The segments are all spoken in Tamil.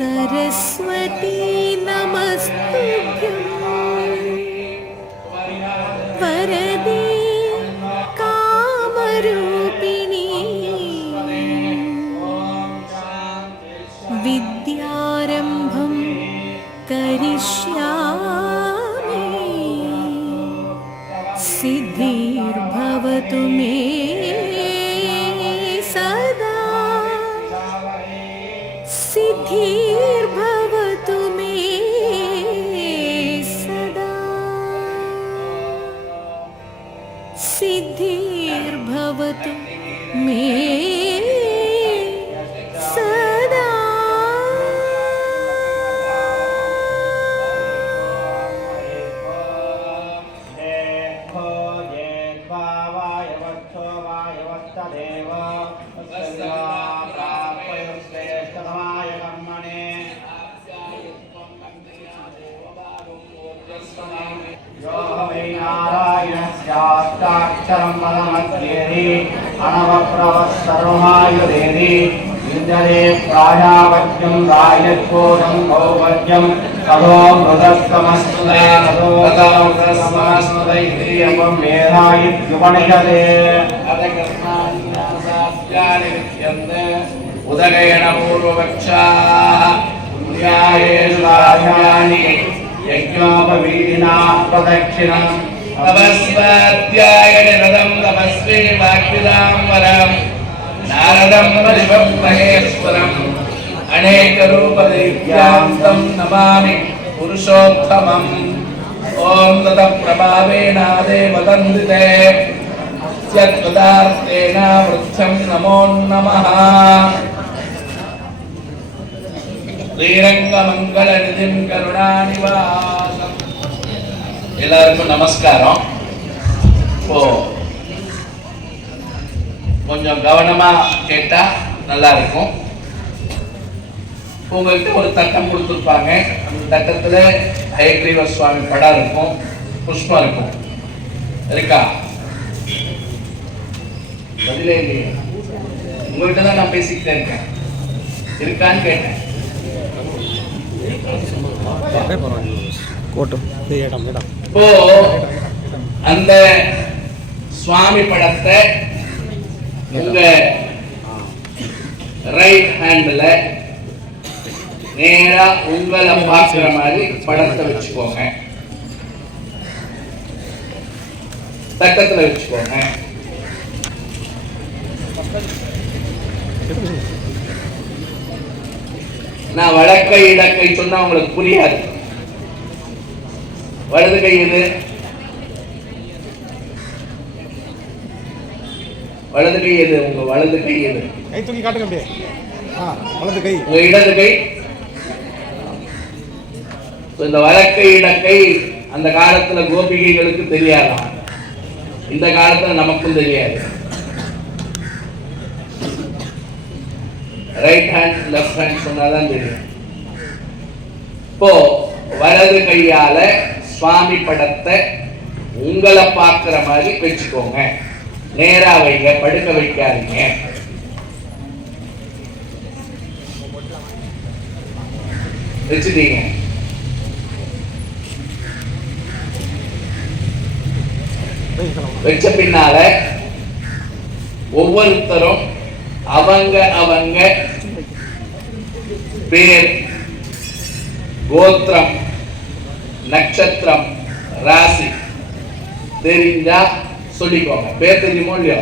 सरस्वती नमस्तुभ्यं वरदे कामरूपिणी विद्यारम्भं करिष्यामि सिद्धिर्भवतु मे सदा सिद्धिर्भवतु मे सदा सिद्धिर्भवतु मे सदा। नारायणस्याष्टाक्षरं पदमध्येति अनवप्रवस्सर्वमायुधेति युञ्जते प्राजावत्यं रायत्कोशं भौवज्यं ततो मृतस्तमस्तुतैः मेधायित्युपनिषदे उदगयन पूर्वपक्षाः उद्यायेषु राजानि यज्ञोपवीदिना प्रदक्षिणम् तपस्वाध्यायन रदं तपस्वी वाक्विदाम्बरं नारदं परिवप्रहेश्वरम् अनेकरूपदैव्यान्तं नमामि पुरुषोत्तमम्। ॐ ततः प्रभावेनादे वदन्तिते यत्पदार्थेन वृद्धं नमो नमः। श्रीरङ्गमङ्गलनिधिं करुणानिवासम्। எல்லாருக்கும் நமஸ்காரம். இப்போ கொஞ்சம் கவனமா கேட்டா நல்லா இருக்கும். உங்கள்கிட்ட ஒரு தட்டம் கொடுத்துருப்பாங்க. அந்த தட்டத்துல ஹயக்ரீவ சுவாமி படம் இருக்கும், புஷ்பம் இருக்கும். இருக்கா? பதிலே இல்லையா? உங்கள்கிட்ட தான் நான் பேசிக்கிட்டே இருக்கேன். இருக்கான்னு கேட்டேன். இப்போ அந்த சுவாமி படத்தை உங்க ரைட் ஹேண்ட்ல நேரா உங்களை பார்க்கிற மாதிரி படத்தை வச்சுக்கோங்க. தட்டத்துல வச்சுக்கோங்க. நான் வடக்கை இடக்கை சொன்னா உங்களுக்கு புரியாது. வலது கை இது, வலது கை எது? உங்க வலது கை எது? கை தூக்கி காட்டுங்க அப்படியே. வலது கை. உங்க இடது கை. இந்த வலக்கை இடக்கை அந்த காலத்துல கோபிகைகளுக்கு தெரியாதான், இந்த காலத்துல நமக்கும் தெரியாது. ரைட் ஹேண்ட் லெஃப்ட் ஹேண்ட் சொன்னாதான் தெரியும். இப்போ வலது கையால சுவாமி படத்தை உங்களை பார்க்கிற மாதிரி வச்சுக்கோங்க. நேரா வைங்க, படுக்க வைக்காதீங்க. வச்சுட்டீங்க. வச்ச பின்னால ஒவ்வொருத்தரும் அவங்க அவங்க பேர், கோத்திரம், நட்சத்திரம், ராசி தெரிஞ்சா சொல்லிக்கோங்க. பேர் தெரியுமோ இல்லையோ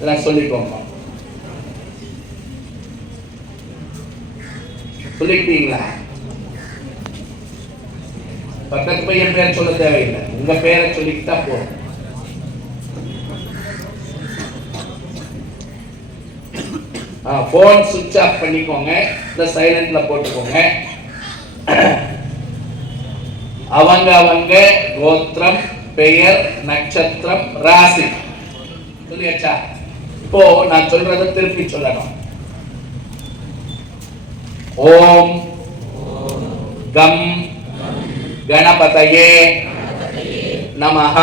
எல்லாம் சொல்லிக்கோங்க. சொல்லிட்டீங்களா? பக்கத்து பையன் பேர் சொல்ல தேவையில்லை, உங்க பேரை சொல்லிக்கிட்டா போதும். போன் சுவிட்ச் ஆஃப் பண்ணிக்கோங்க, இந்த சைலண்ட்ல போட்டுக்கோங்க. அவங்க கோத்திரம், பெயர், நட்சத்திரம், ராசி சொல்லியாச்சா? இப்போ நான் சொல்றத திருப்பி சொல்லணும். ஓம் கம் கணபதயே நமஹ.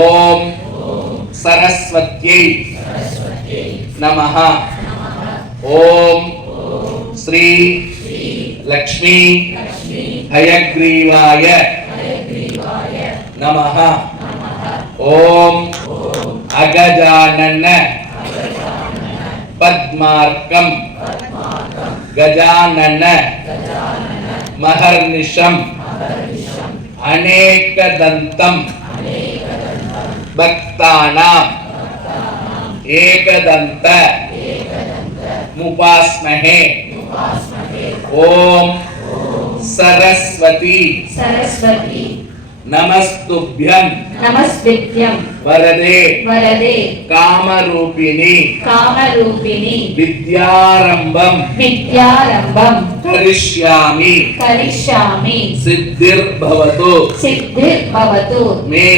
ஓம் சரஸ்வத்யை நமஹ. ஓம் ஸ்ரீ லக்ஷ்மி ஹயக்ரீவாய நமஹ. ஓம் அகஜானன பத்மார்க்கம் கஜானன மஹர்நிஷம் அநேகதந்தம் பக்தானாம் ஏகதந்த முபாஸ்மஹே. ஓம் சரஸ்வதி நமஸ்துப்யம் வரதே காமரூபிணி வித்யாரம்பம் கரிஷ்யாமி சித்திர் பவது மே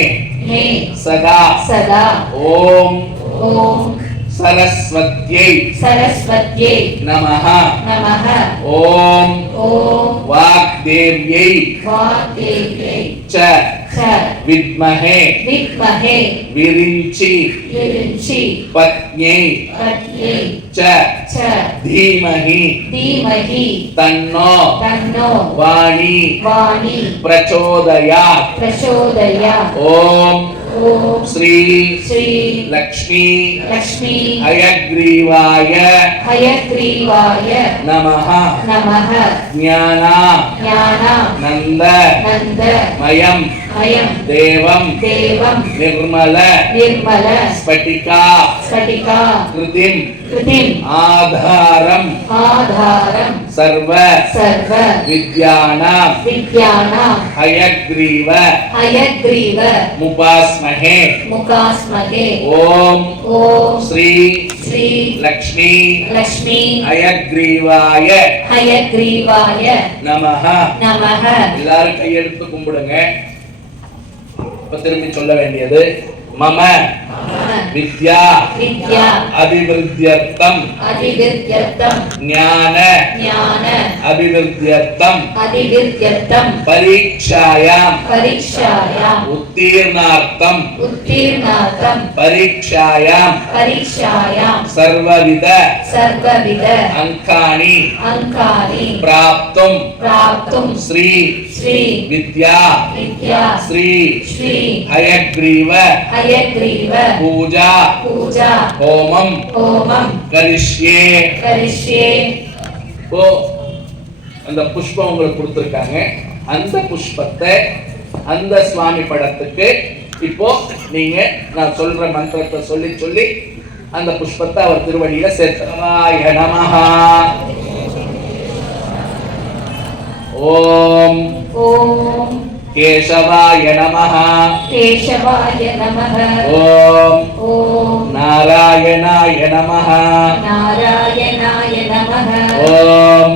சதா. ஓம் சரஸ்வத்யை நமஹ. ஓம் வாக்தேவ்யை ச வித்மஹே விரிஞ்சி பத்யை ச தீமஹி தன்னோ வாணி பிரச்சோதயாத். ஓம் ஸ்ரீ லக்ஷ்மி ஹயக்ரீவாய நமஹ. ஞானானந்த மயம் தேவம் நிர்மல ஸ்பட்டிகா கிருதிம் ஆதாரம் சர்வ வித்யானாம் ஹயக்ரீவ முபாஸ்மஹே. ஓம் ஸ்ரீ லக்ஷ்மி ஹயக்ரீவாய நமஹ. எல்லாரும் கையெடுத்து கும்பிடுங்க. இப்ப திரும்பி சொல்ல வேண்டியது மம வித்யா அபிவிருத்தியர்த்தம் ஞான அபிவிருத்தியர்த்தம் பரீட்சாயாம் உத்தீர்ணார்த்தம் பரீட்சாயாம் சர்வவித அங்காணி பிராப்தும் ஸ்ரீ வித்யா ஸ்ரீ ஹயக்ரீவ பூஜா ஹோமம் கரிஷ்யே. இப்போ அந்த புஷ்பம் உங்களுக்கு கொடுத்திருக்காங்க. அந்த புஷ்பத்தை அந்த சுவாமி படத்துக்கு இப்போ நீங்க நான் சொல்ற மந்திரத்தை சொல்லி அந்த புஷ்பத்தை அவர் திருவடியில சேர்த்தவாய நமஹ. ஓம் கேசவாய நமஹ. ஓம் நாராயணாய நமஹ. ஓம்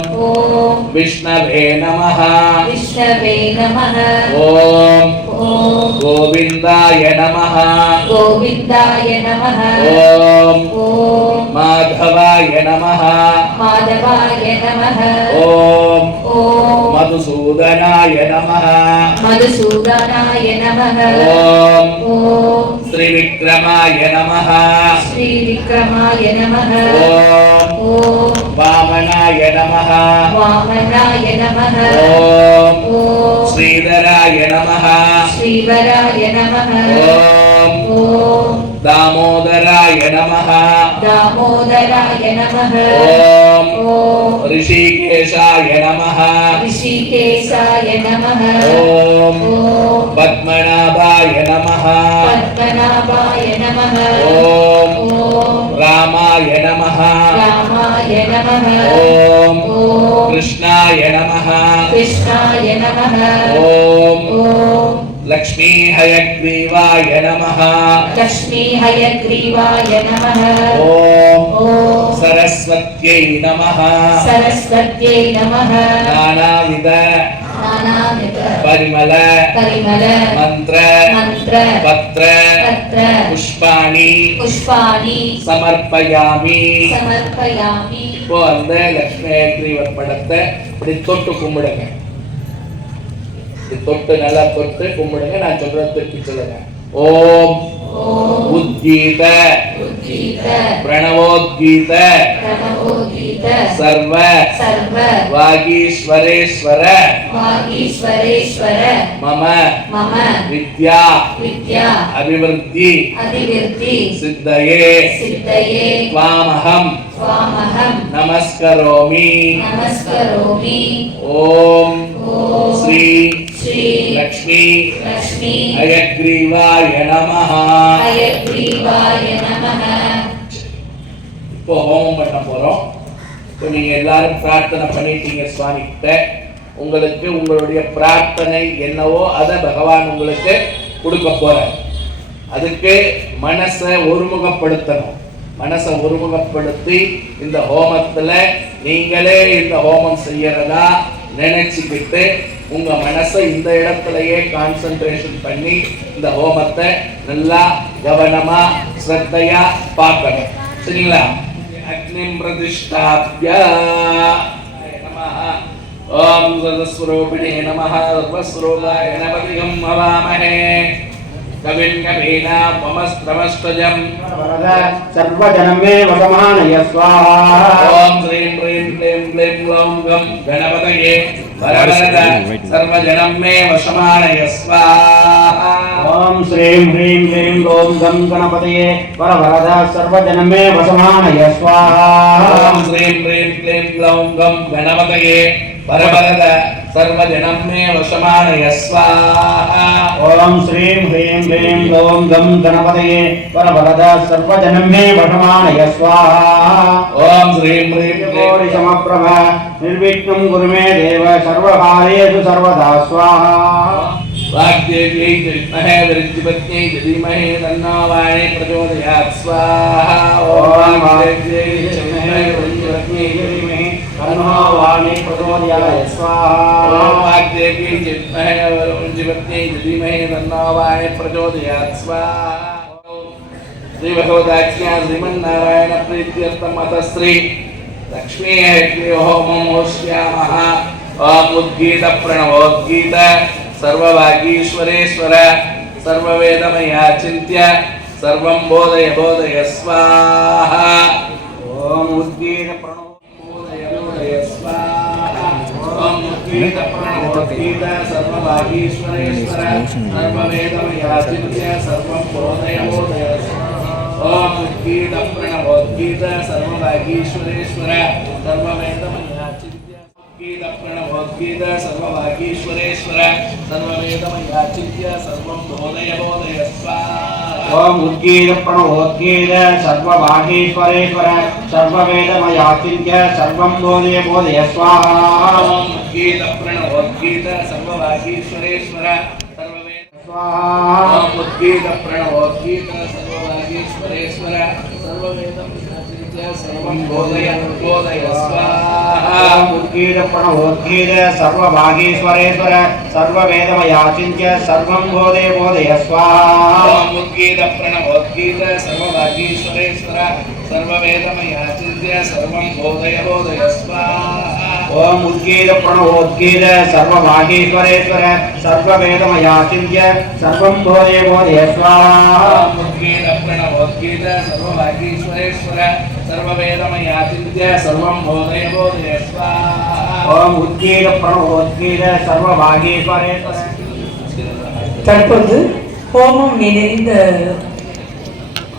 விஷ்ணவே நமஹ. ஓம் கோவிந்தாய நமஹ. ஓம் மாதவாய நமஹ. ஓம் மதுசூதனாய நமஹ. ஓம் ஸ்ரீவிக்ரமாய நமஹ. ஓம் வாமனாய நமஹ. ஓம் ஸ்ரீதராய நமஹ. ஓம் தாமோதராய நமஹ. ஓம் ரிஷிகேஷாய நமஹ. ஓம் பத்மநாபாய நமஹ. ஓம் ராமாய நமஹ. ஓம் கிருஷ்ணாய நமஹ. ஓம் लक्ष्मी हयग्रीवाय नमः लक्ष्मी हयग्रीवाय नमः ओम ओम सरस्वत्यै नमः सरस्वत्यै नमः नानाविध परिमल परिमल मंत्र मंत्र पत्र पत्र पुष्पाणि पुष्पाणि समर्पयामि समर्पयामि இப்போ அந்த லட்சுமி ஹயக்ரீவர் படத்தை இப்படி தொட்டு கும்பிடுங்க. தொட்டு நல்லா தொட்டு கும்பிடுங்க. நான் சொல்றத திருப்பி சொல்லுங்க. ஓம் உத்கீத பிரணவோத்கீத சர்வ வாகீஸ்வரேஸ்வர மம வித்யா அபிவிருத்தி சித்தயே த்வாமஹம் நமஸ்கரோமி. ஓம் ஸ்ரீ லக்ஷ்மி ஹயக்ரீவாய நமஹ. இப்போ ஹோமம் பண்ண போறோம். இப்போ நீங்க எல்லாரும் பிரார்த்தனை பண்ணிட்டீங்க சுவாமி கிட்ட. உங்களுக்கு உங்களுடைய பிரார்த்தனை என்னவோ அதை பகவான் உங்களுக்கு கொடுக்க போற. அதுக்கு மனசை ஒருமுகப்படுத்தணும். மனசை ஒருமுகப்படுத்தி இந்த ஹோமத்துல நீங்களே இந்த ஹோமம் செய்யறதா நினைச்சுக்கிட்டு உங்க மனசை இந்த இடத்துலயே கான்சென்ட்ரேஷன் பண்ணி இந்த ஹோமத்தை நல்லா கவனமா ஸ்ரத்தையா பார்க்கணும். சரிங்களா? அக்னிம் பிரதிஷ்டாப்ய நமஹ. ஓம் சதஸ்வரூபிணே நமஹ. சர்வஸ்வரூபாய நமதிகம் ஹவாமஹே. கவின் கவீனா பமஸ்த்ரமஸ்தஜம் சர்வஜனமே வசமானய ஸ்வாஹா. ஓம் ஸ்ரீம் ह्रीं क्लीं क्लीं ग्लौं गं गणपतये वरवरद सर्वजनं मे वशमानय स्वाहा. ஓம் ஸ்ரீம் ह्रीं क्लीं ग्लौं गं गणपतये वरवरद सर्वजनमे वसमानय स्वाहा. ஓம் ஸ்ரீம் ह्रीं क्लीं ग्लौं गं गणपतये वरवरद सर्वजनं मे वशमानय स्वाहा. ஓம் ஸ்ரீம் ह्रीं क्लीं ग्लौं गं गणपतये वरवरद सर्वजनमे वसमानय स्वाहा. ஓம் ஸ்ரீம் ह्रीं கோடி சமப்ரப நிர்விக்னம் குருமே தேவ சர்வகாலேஷு சர்வதா ஸ்வாஹா. वाग्देव्यै च विद्महे वृद्धिपत्न्यै च धीमहि तन्नो वाणी प्रचोदयात् स्वाहा. ஓம் வாग्देव्यै च विद्महे वृद्धिपत्न्यै च धीमहि तन्नो वाणी प्रचोदयात् स्वाहा. ओम वाग्देव्यै च विद्महे वृद्धिपत्न्यै च धीमहि तन्नो वाणी प्रचोदयात् स्वाहा. श्री भगवदाज्ञा श्रीमन्नारायण प्रीत्यर्थम अथ श्री लक्ष्मी हयग्रीव होमं होष्यामः. ओम उद्गीत प्रणवोद्गीत सर्वभागीश्वरेश्वर सर्ववेदमया चिन्त्य सर्वं बोधय बोधय स्वाहा. ஓம் உத்கீத பிரணவ बोधय बोधय स्वाहा. ओम उद्गीत प्रणवोद्गीत सर्वभागीश्वरेश्वर सर्ववेदमया चिन्त्य सर्वं बोधय बोधय स्वाहा. ओम उद्गीत प्रणवोद्गीत सर्वभागीश्वरेश्वर सर्ववेदमया चिन्त्य गीत प्रणवोद्गीत सर्वभागीश्वरेश्वर सर्ववेदमया चिन्त्य सर्वं बोधय बोधय स्वाहा. ஓம் உத்கீத பிரணவோத்கீத சர்வபாகீஸ்வரேஸ்வர சர்வவேதமயா சிந்திய சர்வம் போதய போதய ஸ்வாஹா. ओम उद्गीत प्रणवोद्गीत सर्वभागीश्वरेश्वर सर्ववेद स्वाहा. ओम उद्गीत प्रणवोद्गीत सर्वभागीश्वरेश्वर सर्ववेदमया चिन्त्य सर्वं बोधय बोधय स्वाहा. ஓம் உத்கீத பிரணவோத்கீத சர்வபாகீஸ்வரேஸ்வர சர்வவேதமயா சிந்திய சர்வம் போதய போதய ஸ்வாஹா. ओम उद्गीत प्रणवोद्गीत सर्वभागीश्वरेश्वर सर्ववेदमया चिन्त्य सर्वं बोधय बोधय स्वाहा. ஓம் உத்கீத பிரணவோத்கீத சர்வபாகீஸ்வரேஸ்வர சர்வவேதமயா சிந்திய சர்வம் போதய போதய ஸ்வாஹா. ओम उद्गीत प्रणवोद्गीत सर्वभागीश्वरेश्वर सर्ववेदमया चिन्त्य सर्वं बोधय बोधय स्वाहा. ஓம் உத்கீத பிரணவோத்கீத சர்வபாகீஸ்வரேஸ்வர. தற்போது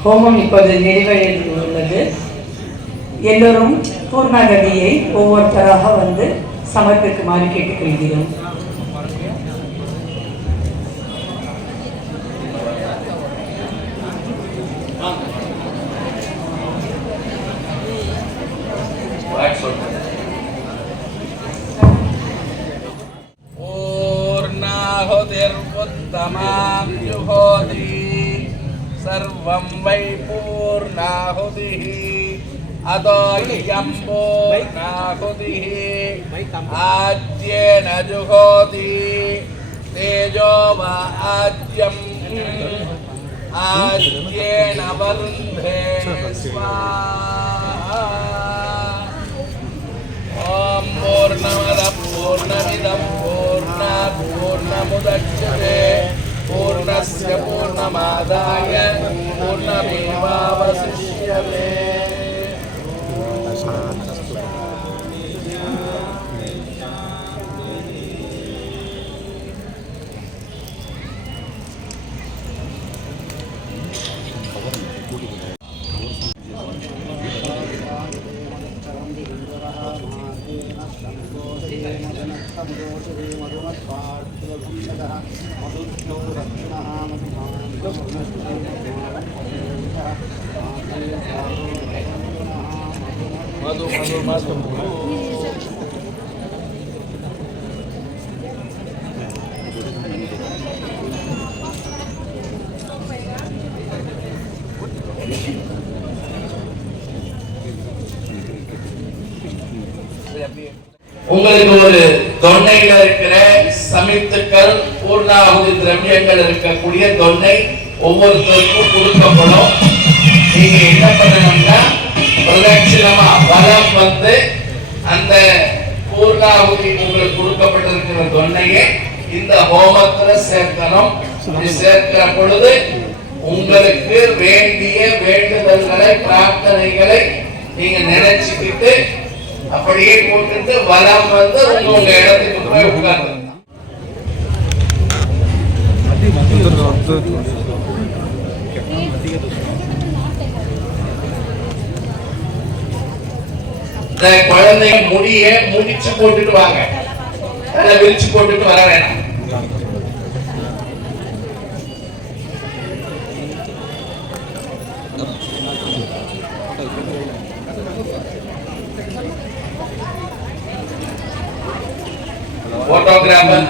ஹோமம் இப்போது நிறைவடைந்து உள்ளது. எல்லோரும் பூர்ணாகதியை ஒவ்வொருத்தராக வந்து சமர்ப்பிக்குமாறு கேட்டுக்கொள்கிறோம். पूर्णाहुतिर्वुत्तमा वै पूर्णाहुतिः अतोऽयं पूर्णाहुतिः आज्येन जुहोति तेजो वा आज्यम् आज्येन वरुन्धे स्वाहा ॐ पूर्णमदः पूर्णमिदं पूर्णात् पूर्णमुदच्यते पूर्णस्य पूर्णमादाय पूर्णमेवावशिष्यते मधु मधु मधु உங்களுக்கு ஒரு தொன்னையில இருக்கிற சமித்துக்கள் பூர்ணாகுதி திரவியங்கள் இருக்கக்கூடிய தொன்னை ஒவ்வொருத்தருக்கும் கொடுக்கப்படும். நீங்க என்ன பண்ணணும்னா பிரதட்சிணமா வலம் வந்து அந்த பூர்ணாகுதி உங்களுக்கு கொடுக்கப்பட்டிருக்கிற தொன்னையை இந்த ஹோமத்துல சேர்க்கணும். சேர்க்கிற பொழுது உங்களுக்கு வேண்டிய வேண்டுதல்களை பிரார்த்தனைகளை நீங்க நினைச்சுக்கிட்டு அப்படியே போட்டுட்டு வலம் வந்து உங்க இடத்துக்கு போய் உட்கார்ந்து குழந்தைங்க முடிய முடிச்சு போட்டுட்டு வாங்க, விரிச்சு போட்டுட்டு வர வேணாம். போட்டோகிராஃபர்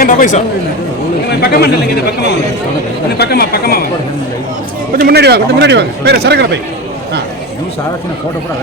ஏன் பைசா பக்கமா இல்லைங்க, இது பக்கமா வாங்க, பக்கமா பக்கமா வாங்க, கொஞ்சம் முன்னாடி வாங்க, கொஞ்சம் முன்னாடி வாங்க. பேர் சரக்கரை பை. சாராட்சி போட்டோ கூட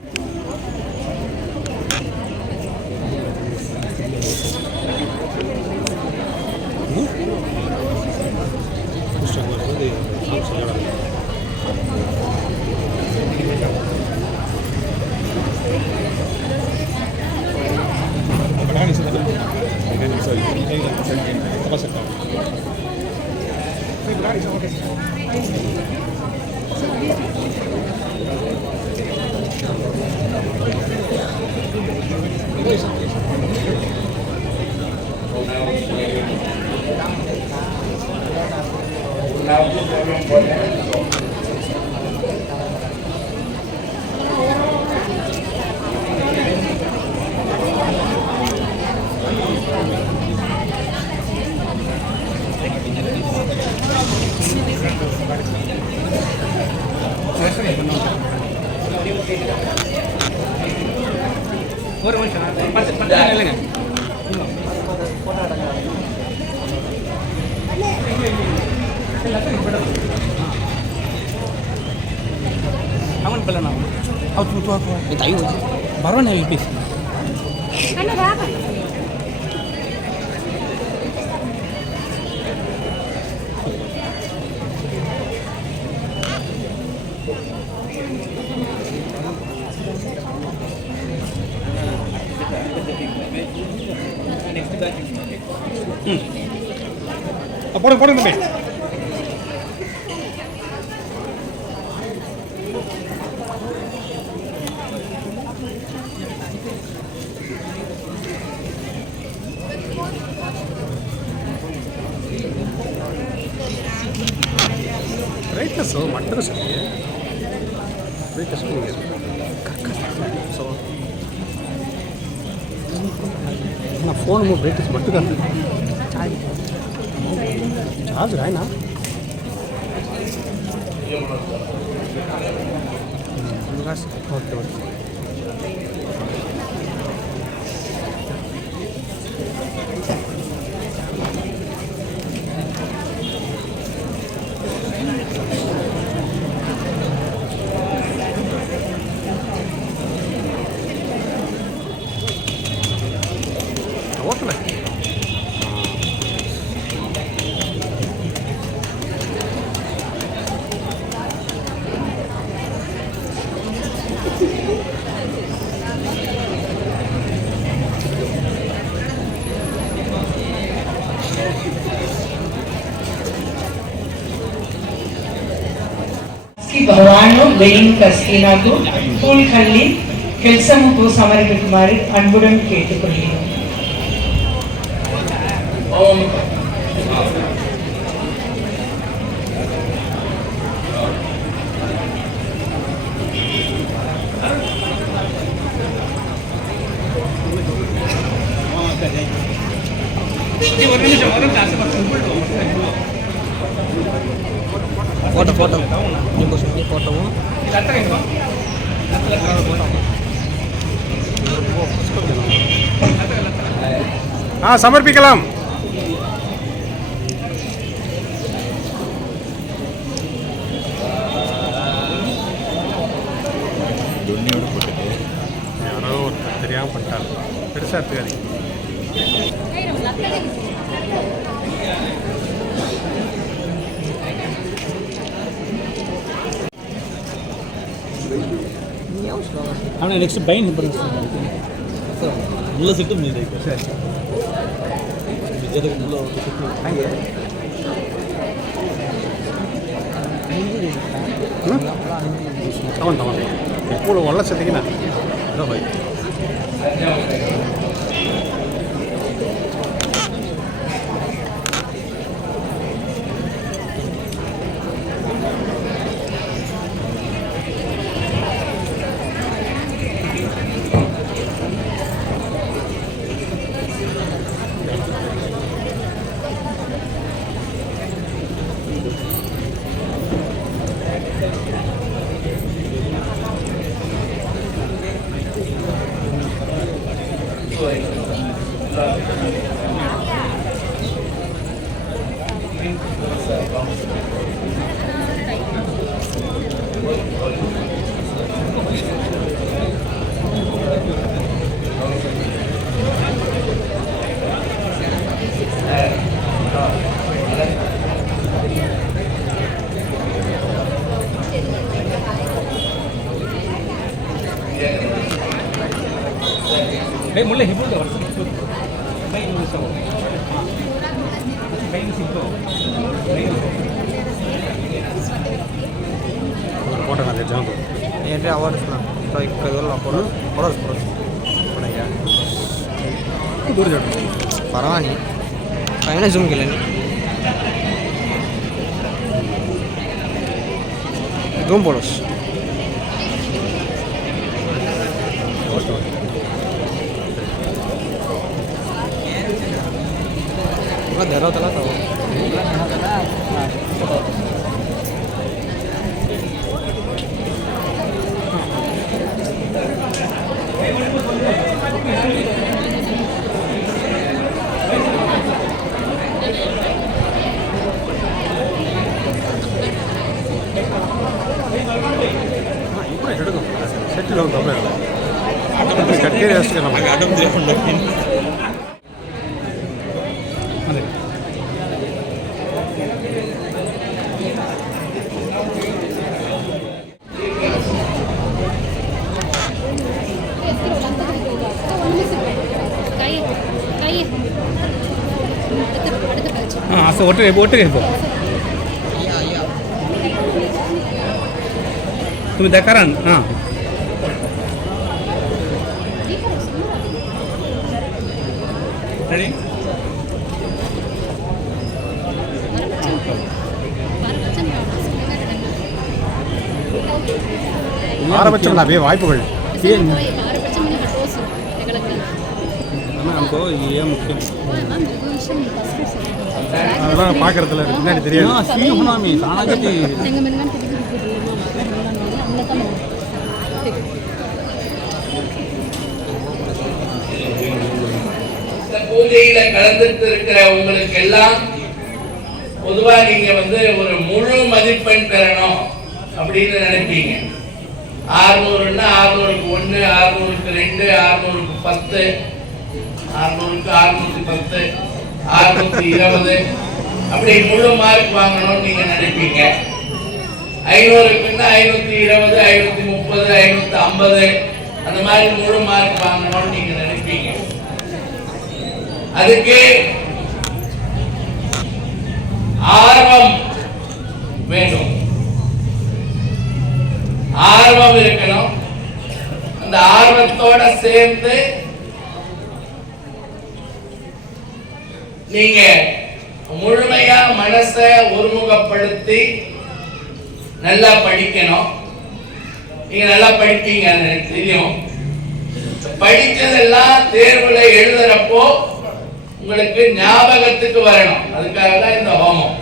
ஒரு நிமிஷம் இல்லைங்க. அவன் பிள்ளை பரவாயில்ல ப்ளீஸ். போடுங்க போடுங்க தம்பி. terus ya. Baik ke sini. ना फोन में ब्रेक मत कर चार्ज है ना ओके ओके ಭಗವಾನು ಬೆಯಿನ್ ಕಸ್ಕಿನಾಗೂ ಕೂಳ್ಕಲ್ಲಿ ಕೆಲಸ ಮುಗಿದು ಸಮರ್ಪಿಸುಮಾರು அன்புடன் கேட்டுக்கொள்கிறோம். फोटो फोटो फोटो हाँ समर्पिकलाम யாரோ தெரியாம பண்ணிட்டாங்க பெருசா இருக்காது அவனை நெக்ஸ்ட் பைன் நல்ல சிட்டு மீது சரி விஜயத்துக்கு நல்ல ஒரு சிட்டு ತಗೊಂಡು ತಗೊಂಡು ಎಪ್ಪಳು ಒಳ್ಳೆ ಸತಿಗಿನ ಹೋಯ್ ಮುಳ್ಳೆ ಹಿಬ್ಬುಂಡೆ ವರ್ಷ ಬೈ ನಿಲ್ಲಿಸೋ ಬೈ ನಿಲ್ಲಿಸೋ ಫೋಟೋ ಹಾಕಿ ಜಾಂಬು ಏನ್ರಿ ಅವಾರ್ಡ್ಸ್ ನಾ तो एक कदल पड़ोस पड़ोस पड़ोस पड़ेगा दूर जाओ परवा नहीं पहले जूम केलं दोन पड़ोस धरा त्याला సెటిల్ అవుతాం కట్టే వేస్తున్నాం ఆటం చేయకుండా असं ओटे ओटे घेतो तुम्ही त्या करा हां रेडी ஆரம்பிச்சோம்னா வாய்ப்புகள் हमको ये मुख्य அதெல்லாம் பார்க்கறதுல பின்னாடி தெரியாது सी होना में साना के இந்த பூஜையில கலந்துட்டு இருக்கிற உங்களுக்கு எல்லாம் பொதுவா நீங்க ஒரு முழு மதிப்பெண் பெறணும் அப்படின்னு நினைப்பீங்க. 600ன்னா 600க்கு 1, 600க்கு 2, 600க்கு 10, 600க்கு 610, 620 அப்படி முழு மார்க் வாங்கணும்னு நீங்க நினைப்பீங்க. 500க்குன்னா 520, 530, 550 அந்த மாதிரி முழு மார்க் வாங்கணும்னு நீங்க நினைப்பீங்க. அதுக்கு ஆர்வம் வேணும், ஆர்வம் இருக்கணும். அந்த ஆர்வத்தோட சேர்ந்து நீங்க முழுமையா மனசை ஒருமுகப்படுத்தி நல்லா படிக்கணும். நீங்க நல்லா படிப்பீங்க எனக்கு தெரியும். படிச்சதெல்லாம் தேர்வுல எழுதுறப்போ உங்களுக்கு ஞாபகத்துக்கு வரணும். அதுக்காக தான் இந்த ஹோமம்.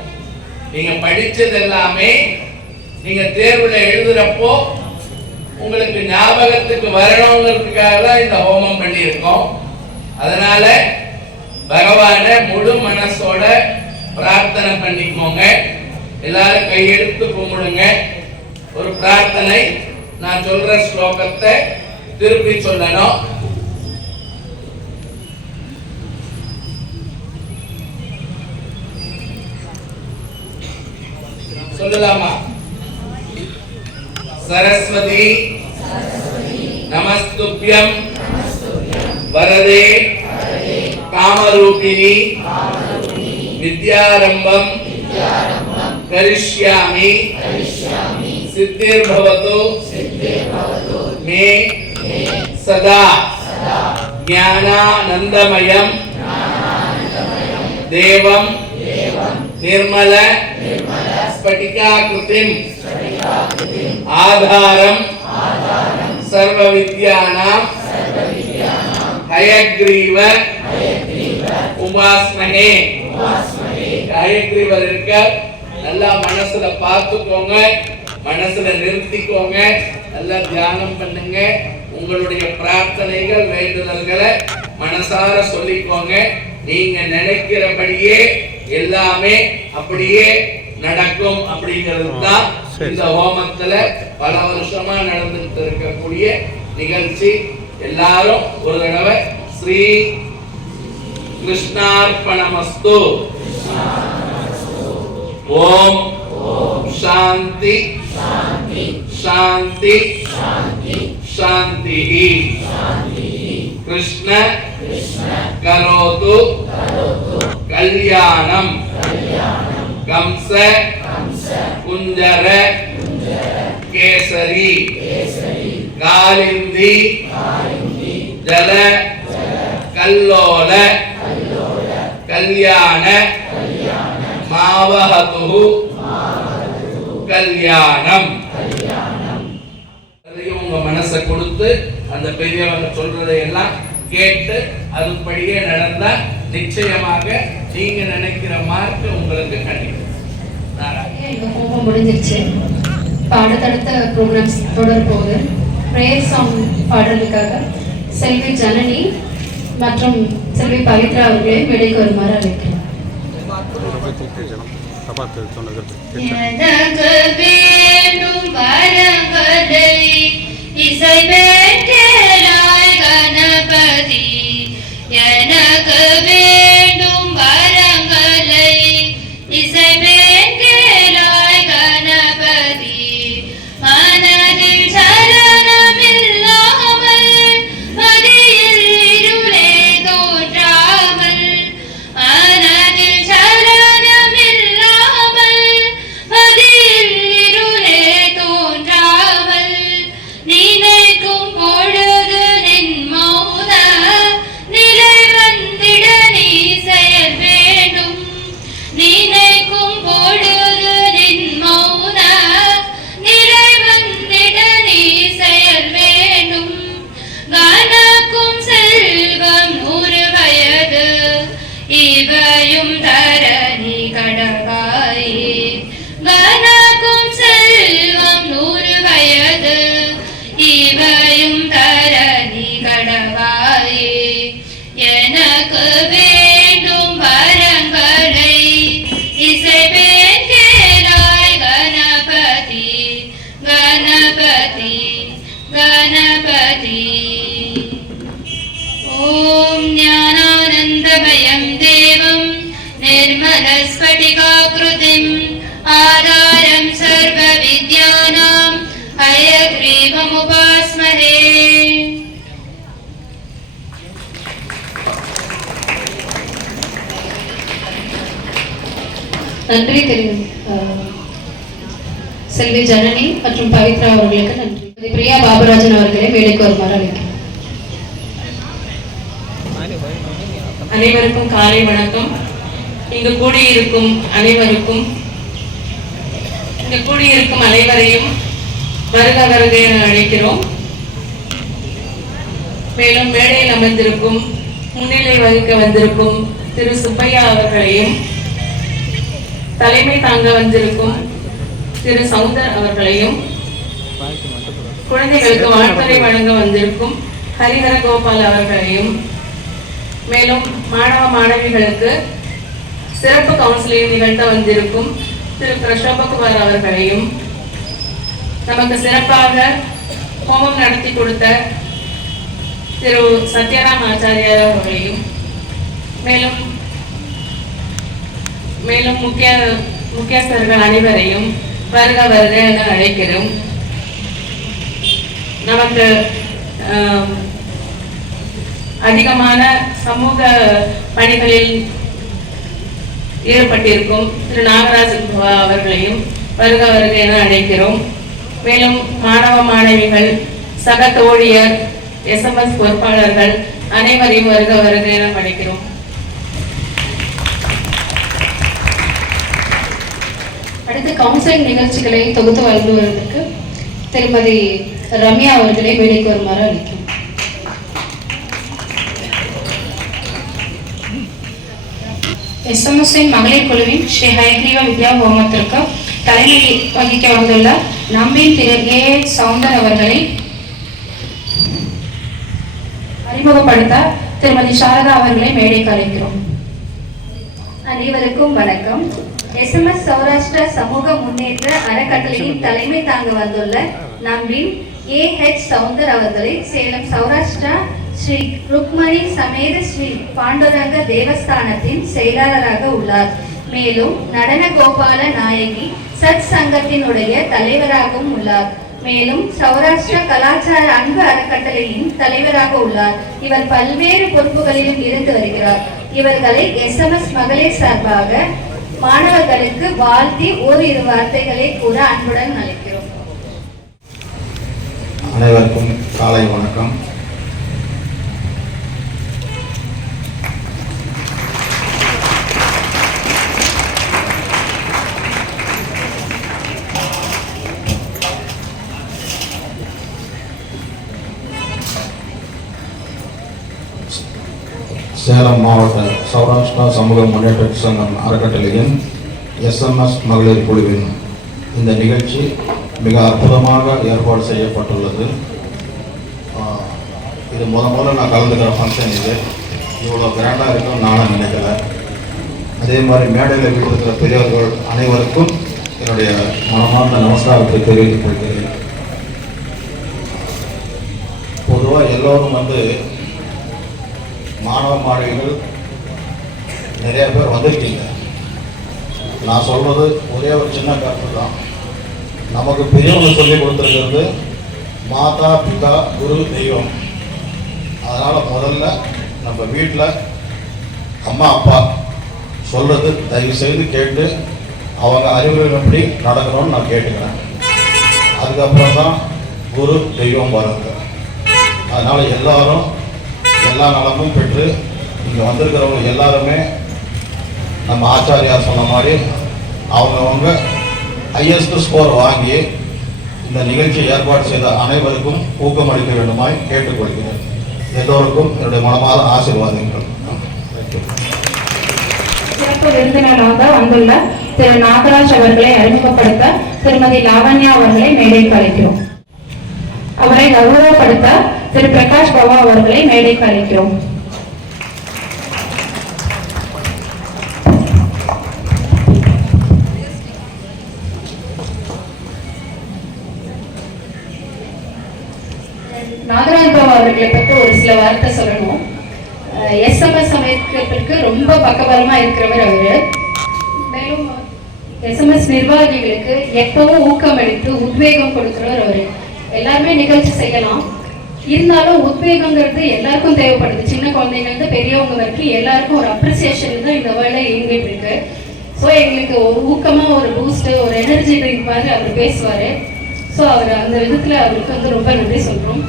நீங்க படிச்சது எல்லாமே நீங்க தேர்வுல எழுதுறப்போ உங்களுக்கு ஞாபகத்துக்கு வரணுங்கிறதுக்காக தான் இந்த ஹோமம் பண்ணியிருக்கோம். அதனால பகவான முழு மனசோட பிரார்த்தனை பண்ணிக்கோங்க. எல்லாரும் கையெடுத்து கும்பிடுங்க. ஒரு பிரார்த்தனை, நான் சொல்ற ஸ்லோகத்தை திருப்பி சொல்லணும். சொல்லலாமா? சரஸ்வதி நமஸ்துப்யம் வரதே காமரூபிணி வித்யாரம்பம் கரிஷ்யாமி சித்திர்பவது மே சதா ஞானானந்தமயம் தேவம் நிர்மல ஸ்பட்டிகாக்ருதிம் ஆதாரம் சர்வ வித்யானாம் ஹயக்ரீவ உபாஸ்மஹே. ஹயக்ரீவர் இருக்க நல்லா மனசுல பார்த்துக்கோங்க, மனசுல நிறுத்திக்கோங்க, நல்லா தியானம் பண்ணுங்க. உங்களுடைய பிரார்த்தனைகள் வேண்டுதல்களை மனசார சொல்லிக்கோங்க. நீங்க நினைக்கிறபடியே எல்லாமே அப்படியே நடக்கும் அப்படிங்கிறது தான் இந்த ஹோமத்துல பல வருஷமா நடந்துட்டு இருக்கக்கூடிய நிகழ்ச்சி. எல்லாரும் ஒரு தடவை ஸ்ரீ கிருஷ்ணார்ப்பணமஸ்து. ஓம் சாந்தி சாந்தி சாந்தி. கிருஷ்ண கரோது கல்யாணம் கம்ச குஞ்சர கேசரி காலிந்தி ஜல கல்லோல கல்யாண மாவஹது கல்யாணம். அதையும் உங்க மனசை கொடுத்து அந்த பெரியவங்க சொல்றதை எல்லாம் கேட்டு அதுபடியே நடந்தா நிச்சயமாக நீங்க நினைக்கிற மார்க் உங்களுக்கு கிடைக்கும். எங்க ஹோமம் முடிஞ்சிருச்சு. இப்போ அடுத்தடுத்த ப்ரோக்ராம்ஸ் தொடர போகுது. ப்ரேயர் சாங் பாடுறதுக்காக செல்வி ஜனனி மற்றும் செல்வி பவித்ரா அவர்களை மேடைக்கு வருமாறு அழைக்கிறேன். எனக்கு வேண்டும் வரங்களை இசை பெற்றாய் கணபதி. எனக்கு வேண்டும் வரங்களை இசை பெற்றாய் கணபதி. மனதில் சரணமில்லாமல் மதியில் இருளே தோன்றாமல். மனதில் சரணமில்லாமல் மதியில் இருளே தோன்றாமல். विभाति ॐ ज्ञानानन्दमयं देवं निर्मलस्फटिकाकृतिम् आधारं सर्वविद्यानां हयग्रीवमुपास्महे நன்றி செல்வி ஜனனி மற்றும் பவித்ரா அவர்களுக்கு நன்றி. பிரியா பாபராஜன் அவர்களை மேடைக்கு வருமாறு அழைக்கிறேன். அனைவருக்கும் காலை வணக்கம். இங்கு கூடியிருக்கும் அனைவரையும் வருக வருக என அழைக்கிறோம். மேலும் மேடையில் அமர்ந்திருக்கும் முன்னிலை வகிக்க வந்திருக்கும் திரு சுப்பையா அவர்களையும், தலைமை தாங்க வந்திருக்கும் திரு சௌந்தர் அவர்களையும், குழந்தைகளுக்கு வாழ்த்துறை வழங்க வந்திருக்கும் ஹரிஹர கோபால் அவர்களையும், மேலும் மாணவ மாணவிகளுக்கு சிறப்பு கவுன்சிலிங் நிகழ்த்த வந்திருக்கும் திரு பிரசோபகுமார் அவர்களையும், நமக்கு சிறப்பாக ஹோமம் நடத்தி கொடுத்த திரு சத்யராம் ஆச்சாரியார் அவர்களையும், மேலும் முக்கியஸ்தர்கள் அனைவரையும் வருக வருக என அழைக்கிறோம். நமக்கு அதிகமான சமூக பணிகளில் ஈடுபட்டிருக்கும் திரு நாகராஜ் அவர்களையும் வருக வருக என அழைக்கிறோம். மேலும் மாணவ மாணவிகள், சக தோழியர், SMS பொறுப்பாளர்கள் அனைவரையும் வருக வருக என அழைக்கிறோம். அடுத்து கவுன்சிலிங் நிகழ்ச்சிகளை தொகுத்து வழங்குவதற்கு திருமதி ரம்யா அவர்களை மேடைக்கு வருமாறு அழைக்கிறோம். SMS மகளிர் குழுவின் ஸ்ரீ ஹயக்ரீவ வித்யா ஹோமத்திற்கு தலைமை வகிக்க வந்துள்ள நம்பின் திரு A.H. சவுந்தர் அவர்களை அறிமுகப்படுத்த திருமதி சாரதா அவர்களை மேடைக்கு அழைக்கிறோம். அனைவருக்கும் வணக்கம். SMS சௌராஷ்டிரா சமூக முன்னேற்ற அறக்கட்டளையின் தலைமை தாங்க வந்துள்ள நம்பின் A.H. சவுந்தர் அவர்களை சேலம் சௌராஷ்டிரா ஸ்ரீ ருக்மணி சமேத ஸ்ரீ பாண்டுரங்க தேவஸ்தானத்தின் செயலாளராக உள்ளார். மேலும் நடன கோபால நாயகி சத் சங்கத்தினுடைய தலைவராகவும் உள்ளார். மேலும் சௌராஷ்டிரா கலாச்சார அன்பு அறக்கட்டளையின் தலைவராக உள்ளார். இவர் பல்வேறு பொறுப்புகளிலும் இருந்து வருகிறார். இவர்களை SMS மகளிர் சார்பாக மாணவர்களுக்கு வாழ்த்தி ஓரிரு வார்த்தைகளை கூற அன்புடன் அழைக்கிறோம். அனைவருக்கும் காலை வணக்கம். சேலம் மாவட்ட சௌராஷ்டிரா சமூக முன்னேற்ற சங்கம் அறக்கட்டளையின் SMS மகளிர் குழுவின் இந்த நிகழ்ச்சி மிக அற்புதமாக ஏற்பாடு செய்யப்பட்டுள்ளது. இது முதல்ல நான் கலந்துக்கிற ஃபங்க்ஷன். இது இவ்வளோ கிராண்டாக இருக்குன்னு நானும் நினைக்கல. அதே மாதிரி மேடையில் வீட்டிருக்கிற பெரியவர்கள் அனைவருக்கும் என்னுடைய மனமார்ந்த நமஸ்காரத்தை தெரிவித்துக் கொள்கிறேன். பொதுவாக எல்லோரும் மாணவ மாணவிகள் நிறைய பேர் வந்திருக்கீங்க. நான் சொல்வது ஒரே ஒரு சின்ன கருத்து தான். நமக்கு பெரியவங்க சொல்லி கொடுத்துருக்கிறது மாதா பிதா குரு தெய்வம். அதனால் முதல்ல நம்ம வீட்டில் அம்மா அப்பா சொல்கிறது தயவு செய்து கேட்டு அவங்க அறிவுரைப்படி நடக்கணும்னு நான் கேட்டுக்கிறேன். அதுக்கப்புறம் தான் குரு தெய்வம் வருங்க. அதனால் எல்லாரும் எல்லா நலமும் பெற்று இங்கே வந்திருக்கிறவங்க எல்லாருமே நம்ம ஆச்சாரியார் சொன்ன மாதிரி அவங்கவுங்க ஹையஸ்ட் ஸ்கோர் வாங்கி இந்த நிகழ்ச்சியை ஏற்பாடு செய்த அனைவருக்கும் ஊக்கமளிக்க வேண்டுமாய் கேட்டுக்கொள்கிறேன். எல்லோருக்கும் என்னுடைய மனமார்ந்த ஆசீர்வாதங்கள். சிறப்பு விருந்தினராக வந்துள்ள திரு நாகராஜ் அவர்களை அறிமுகப்படுத்த திருமதி லாவண்யா அவர்களை மேடைக்கு அழைக்கிறோம். அவரை கௌரவப்படுத்த திரு பிரகாஷ் பாபா அவர்களை மேடைக்கு அழைக்கிறோம். நாகராஜ் பாபா அவர்களை பற்றி ஒரு சில வார்த்தை சொல்லணும். எஸ்எம்எஸ் அமைக்கிறதுக்கு ரொம்ப பக்கபலமா இருக்கிறவர் அவரு. மேலும் எஸ்எம்எஸ் நிர்வாகிகளுக்கு எப்பவும் ஊக்கமளித்து உத்வேகம் கொடுக்கிறவர் அவரு. எல்லாருமே நிகழ்ச்சி செய்யலாம், இருந்தாலும் உத்வேகங்கிறது எல்லாருக்கும் தேவைப்படுது. சின்ன குழந்தைங்க பெரியவங்க வரைக்கும் எல்லாருக்கும் ஒரு அப்ரிசியேஷன் தான் இந்த வேர்ல்டில் இயங்கிட்டு இருக்கு. ஸோ எங்களுக்கு ஒரு ஊக்கமாக ஒரு பூஸ்ட்டு, ஒரு எனர்ஜி ட்ரிங்க் மாதிரி அவர் பேசுவார். ஸோ அவர் அந்த விதத்தில் அவருக்கு ரொம்ப நன்றி சொல்கிறோம்.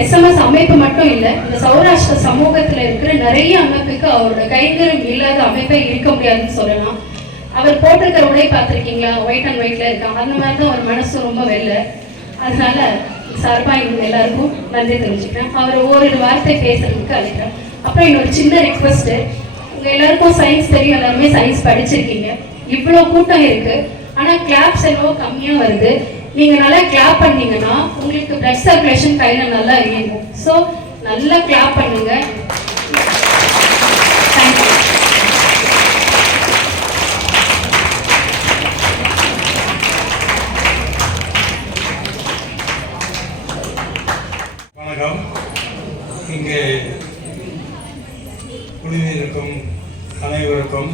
எஸ்எம்எஸ் அமைப்பு மட்டும் இல்லை, இந்த சௌராஷ்டிர சமூகத்தில் இருக்கிற நிறைய அமைப்புக்கு அவரோட கைகரம் இல்லாத அமைப்பே இருக்க முடியாதுன்னு சொல்லலாம். அவர் போட்டிருக்கிற உடை பார்த்துருக்கீங்களா, ஒயிட் அண்ட் ஒயிட்ல இருக்காங்க, அந்த மாதிரி தான் அவர் மனசு ரொம்ப வெள்ளை. அதனால சார்பாக இவங்க எல்லாருக்கும் நன்றி தெரிவிச்சுக்கிறேன். அவர் ஓரிரு வார்த்தை பேசுறதுக்கு அழைக்கிறேன். அப்புறம் இன்னொரு சின்ன ரிக்வெஸ்ட்டு, உங்கள் எல்லாருக்கும் சயின்ஸ் தெரியும், எல்லாருமே சயின்ஸ் படிச்சிருக்கீங்க. இவ்வளோ கூட்டம் இருக்கு, ஆனால் கிளாப்ஸ் என்னவோ கம்மியாக வருது. நீங்கள் நல்லா கிளாப் பண்ணீங்கன்னா உங்களுக்கு பிளட் சர்க்குலேஷன் கையில் நல்லா இயங்கும். ஸோ நல்லா கிளாப் பண்ணுங்க. தேங்க்யூ. வணக்கம். இங்கே குழுவிற்கும் அனைவருக்கும்,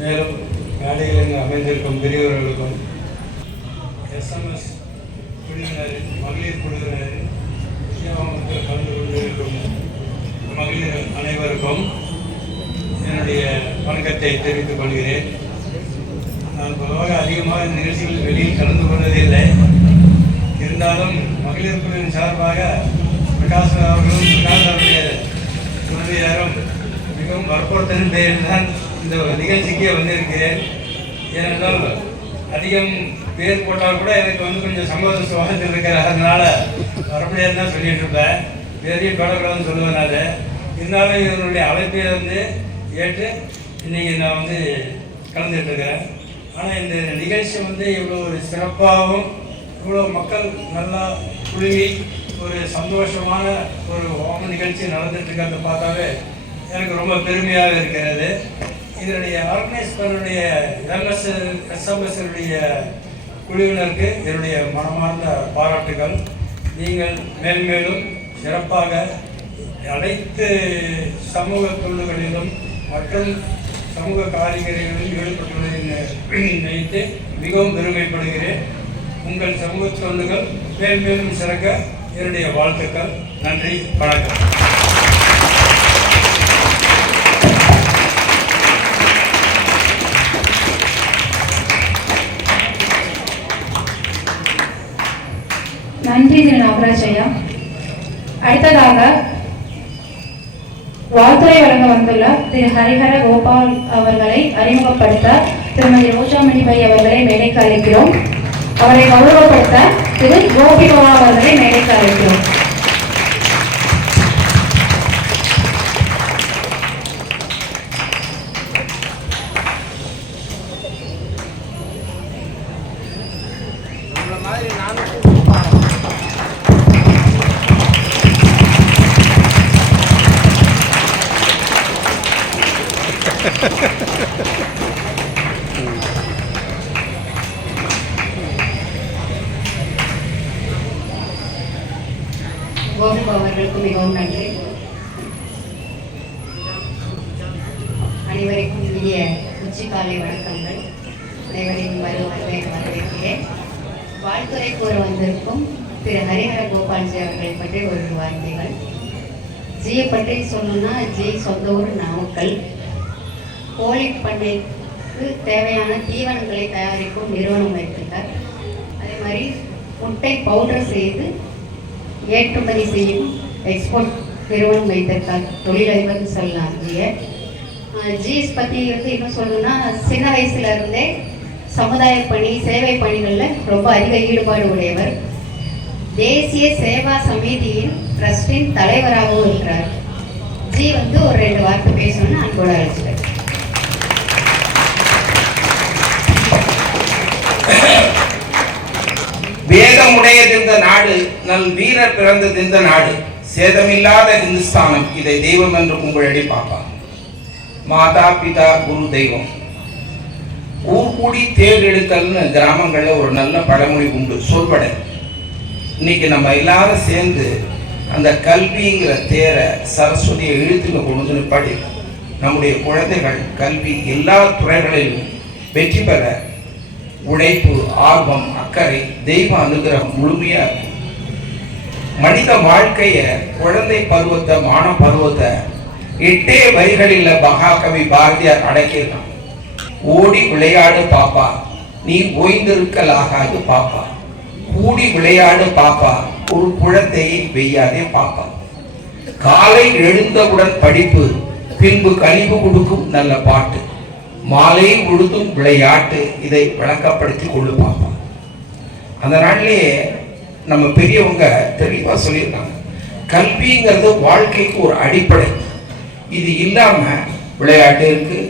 மேலும் மேடையில் அமைந்திருக்கும் பெரியவர்களுக்கும், எஸ்எம்எஸ் குழுவினரின் மகளிர் குழுவினரின் முக்கியமாக கலந்து கொண்டிருக்கும் மகளிர் அனைவருக்கும் என்னுடைய வணக்கத்தை தெரிவித்துக் கொள்கிறேன். நான் பொதுவாக அதிகமாக நிகழ்ச்சிகளில் வெளியில் கலந்து கொண்டதில்லை. இருந்தாலும் மகளிர் குழுவின் சார்பாக பிரகாஷ் அவர்களும் பிரகாஷ் அவருடைய துணைவியாரும் மிகவும் வற்புறுத்தலின் பெயரில் தான் இந்த நிகழ்ச்சிக்கே வந்திருக்கிறேன். ஏனென்றால் அதிகம் பேர் போட்டால் கூட எனக்கு கொஞ்சம் சமூக சுவாசத்தில் இருக்கிற, அதனால வரப்படியாக தான் சொல்லிட்டு இருப்பேன், பேரையும் போடக்கூடாதுன்னு சொல்லுவதனால. இருந்தாலும் இவருடைய அழைப்பை ஏற்று இன்னைக்கு நான் கலந்துட்டு இருக்கிறேன். ஆனால் இந்த நிகழ்ச்சி இவ்வளோ சிறப்பாகவும் இவ்வளோ மக்கள் நல்லா குழுவி ஒரு சந்தோஷமான ஒரு ஹோம நிகழ்ச்சி நடந்துட்டு இருக்கிறத பார்த்தாவே எனக்கு ரொம்ப பெருமையாக இருக்கிறது. இதனுடைய ஆர்கனைஸ் பண்ணனுடைய எஸ்எம்எஸ்னுடைய குழுவினருக்கு என்னுடைய மனமார்ந்த பாராட்டுகள். நீங்கள் மேன்மேலும் சிறப்பாக அனைத்து சமூக தொண்டுகளிலும் மற்றும் சமூக காரியங்களிலும் ஈடுபட்டுள்ளதை நினைத்து மிகவும் பெருமைப்படுகிறேன். உங்கள் சமூக தொண்டுகள் மேன்மேலும் சிறக்க என்னுடைய வாழ்த்துக்கள். நன்றி, வணக்கம். நன்றி திரு நாகராஜ் ஐயா. அடுத்ததாக வாழ்த்துறை வழங்க வந்துள்ள திரு ஹரிஹர கோபால் அவர்களை அறிமுகப்படுத்த திருமதி ரோஜாமணிபாய் அவர்களை மேடைக்கு அழைக்கிறோம். அவரை கௌரவப்படுத்த திரு கோபிபவா அவர்களை மேடைக்கு அழைக்கிறோம். கோபிபா அவர்களுக்கும் மிகவும் நன்றி. அனைவருக்கும் இனிய உச்சிக்காலை வணக்கங்கள். அனைவரையும் வரவேற்கிறேன். வாழ்த்துறை கூற வந்திருக்கும் திரு ஹரிஹர கோபால்ஜி அவர்களை பற்றி ஒரு வார்த்தைகள். ஜியை பற்றி சொல்லணும்னா, ஜி சொந்த ஊர் நாமக்கல். கோழி பண்ணைக்கு தேவையான தீவனங்களை தயாரிக்கும் நிறுவனம் வைத்திருக்கார். அதே மாதிரி முட்டை பவுடர் செய்து ஏற்றுமதி செய்யும் எக்ஸ்போர்ட் நிறுவனம் வைத்திருக்கார். தொழிலதிபர்னு சொல்லலாம் ஜியை. ஜிஎஸ் பற்றி இன்னும் சொல்லணும்னா, சின்ன வயசுல இருந்தே சமுதாய பணி, சேவை பணிகளில் ரொம்ப அதிக ஈடுபாடு உடையவர். தேசிய சேவா சமிதியின் ட்ரஸ்டின் தலைவராகவும் இருக்கிறார். ஜி ஒரு 2 வார்த்தை பேசணும்னு அன்போடு அழைச்சிட்டார். வேதமுடையது இந்த நாடு, நல் வீரர் பிறந்தது இந்த நாடு, சேதமில்லாத இந்துஸ்தானம் இதை தெய்வம் என்று உங்களடி பார்ப்பாங்க. மாதா பிதா குரு தெய்வம். ஊர் கூடி தேர் எடுத்தல்னு கிராமங்கள்ல ஒரு நல்ல பழமொழி உண்டு, சொல்பட. இன்னைக்கு நம்ம எல்லாரும் சேர்ந்து அந்த கல்விங்கிற தேரை சரஸ்வதியை இழுத்துங்க கொண்டு வந்து நிப்பாட்டி நம்முடைய குழந்தைகள் கல்வி எல்லா துறைகளிலும் வெற்றி பெற உழைப்பு, ஆர்வம், அக்கறை, தெய்வ அனுகிரகம் முழுமையா இருக்கும். மனித வாழ்க்கைய குழந்தை பருவத்தை, மான பருவத்தை 8 வரிகளில் மகாகவி பாரதியார் அடக்கியிருக்கான். ஓடி விளையாடு பாப்பா, நீ ஓய்ந்திருக்கலாகாது பாப்பா, கூடி விளையாடு பாப்பா, ஒரு குழந்தையை வெய்யாதே பாப்பா, காலை எழுந்தவுடன் படிப்பு, பின்பு கழிவு கொடுக்கும் நல்ல பாட்டு, மாலை உழுதும் விளையாட்டு, இதை விளக்கப்படுத்தி கொள்ளு பாப்பா. அந்த நாள்லயே நம்ம பெரியவங்க தெளிவா சொல்லியிருக்காங்க, கல்விங்கிறது வாழ்க்கைக்கு ஒரு அடிப்படை. இது இல்லாம விளையாட்டு இருக்கு,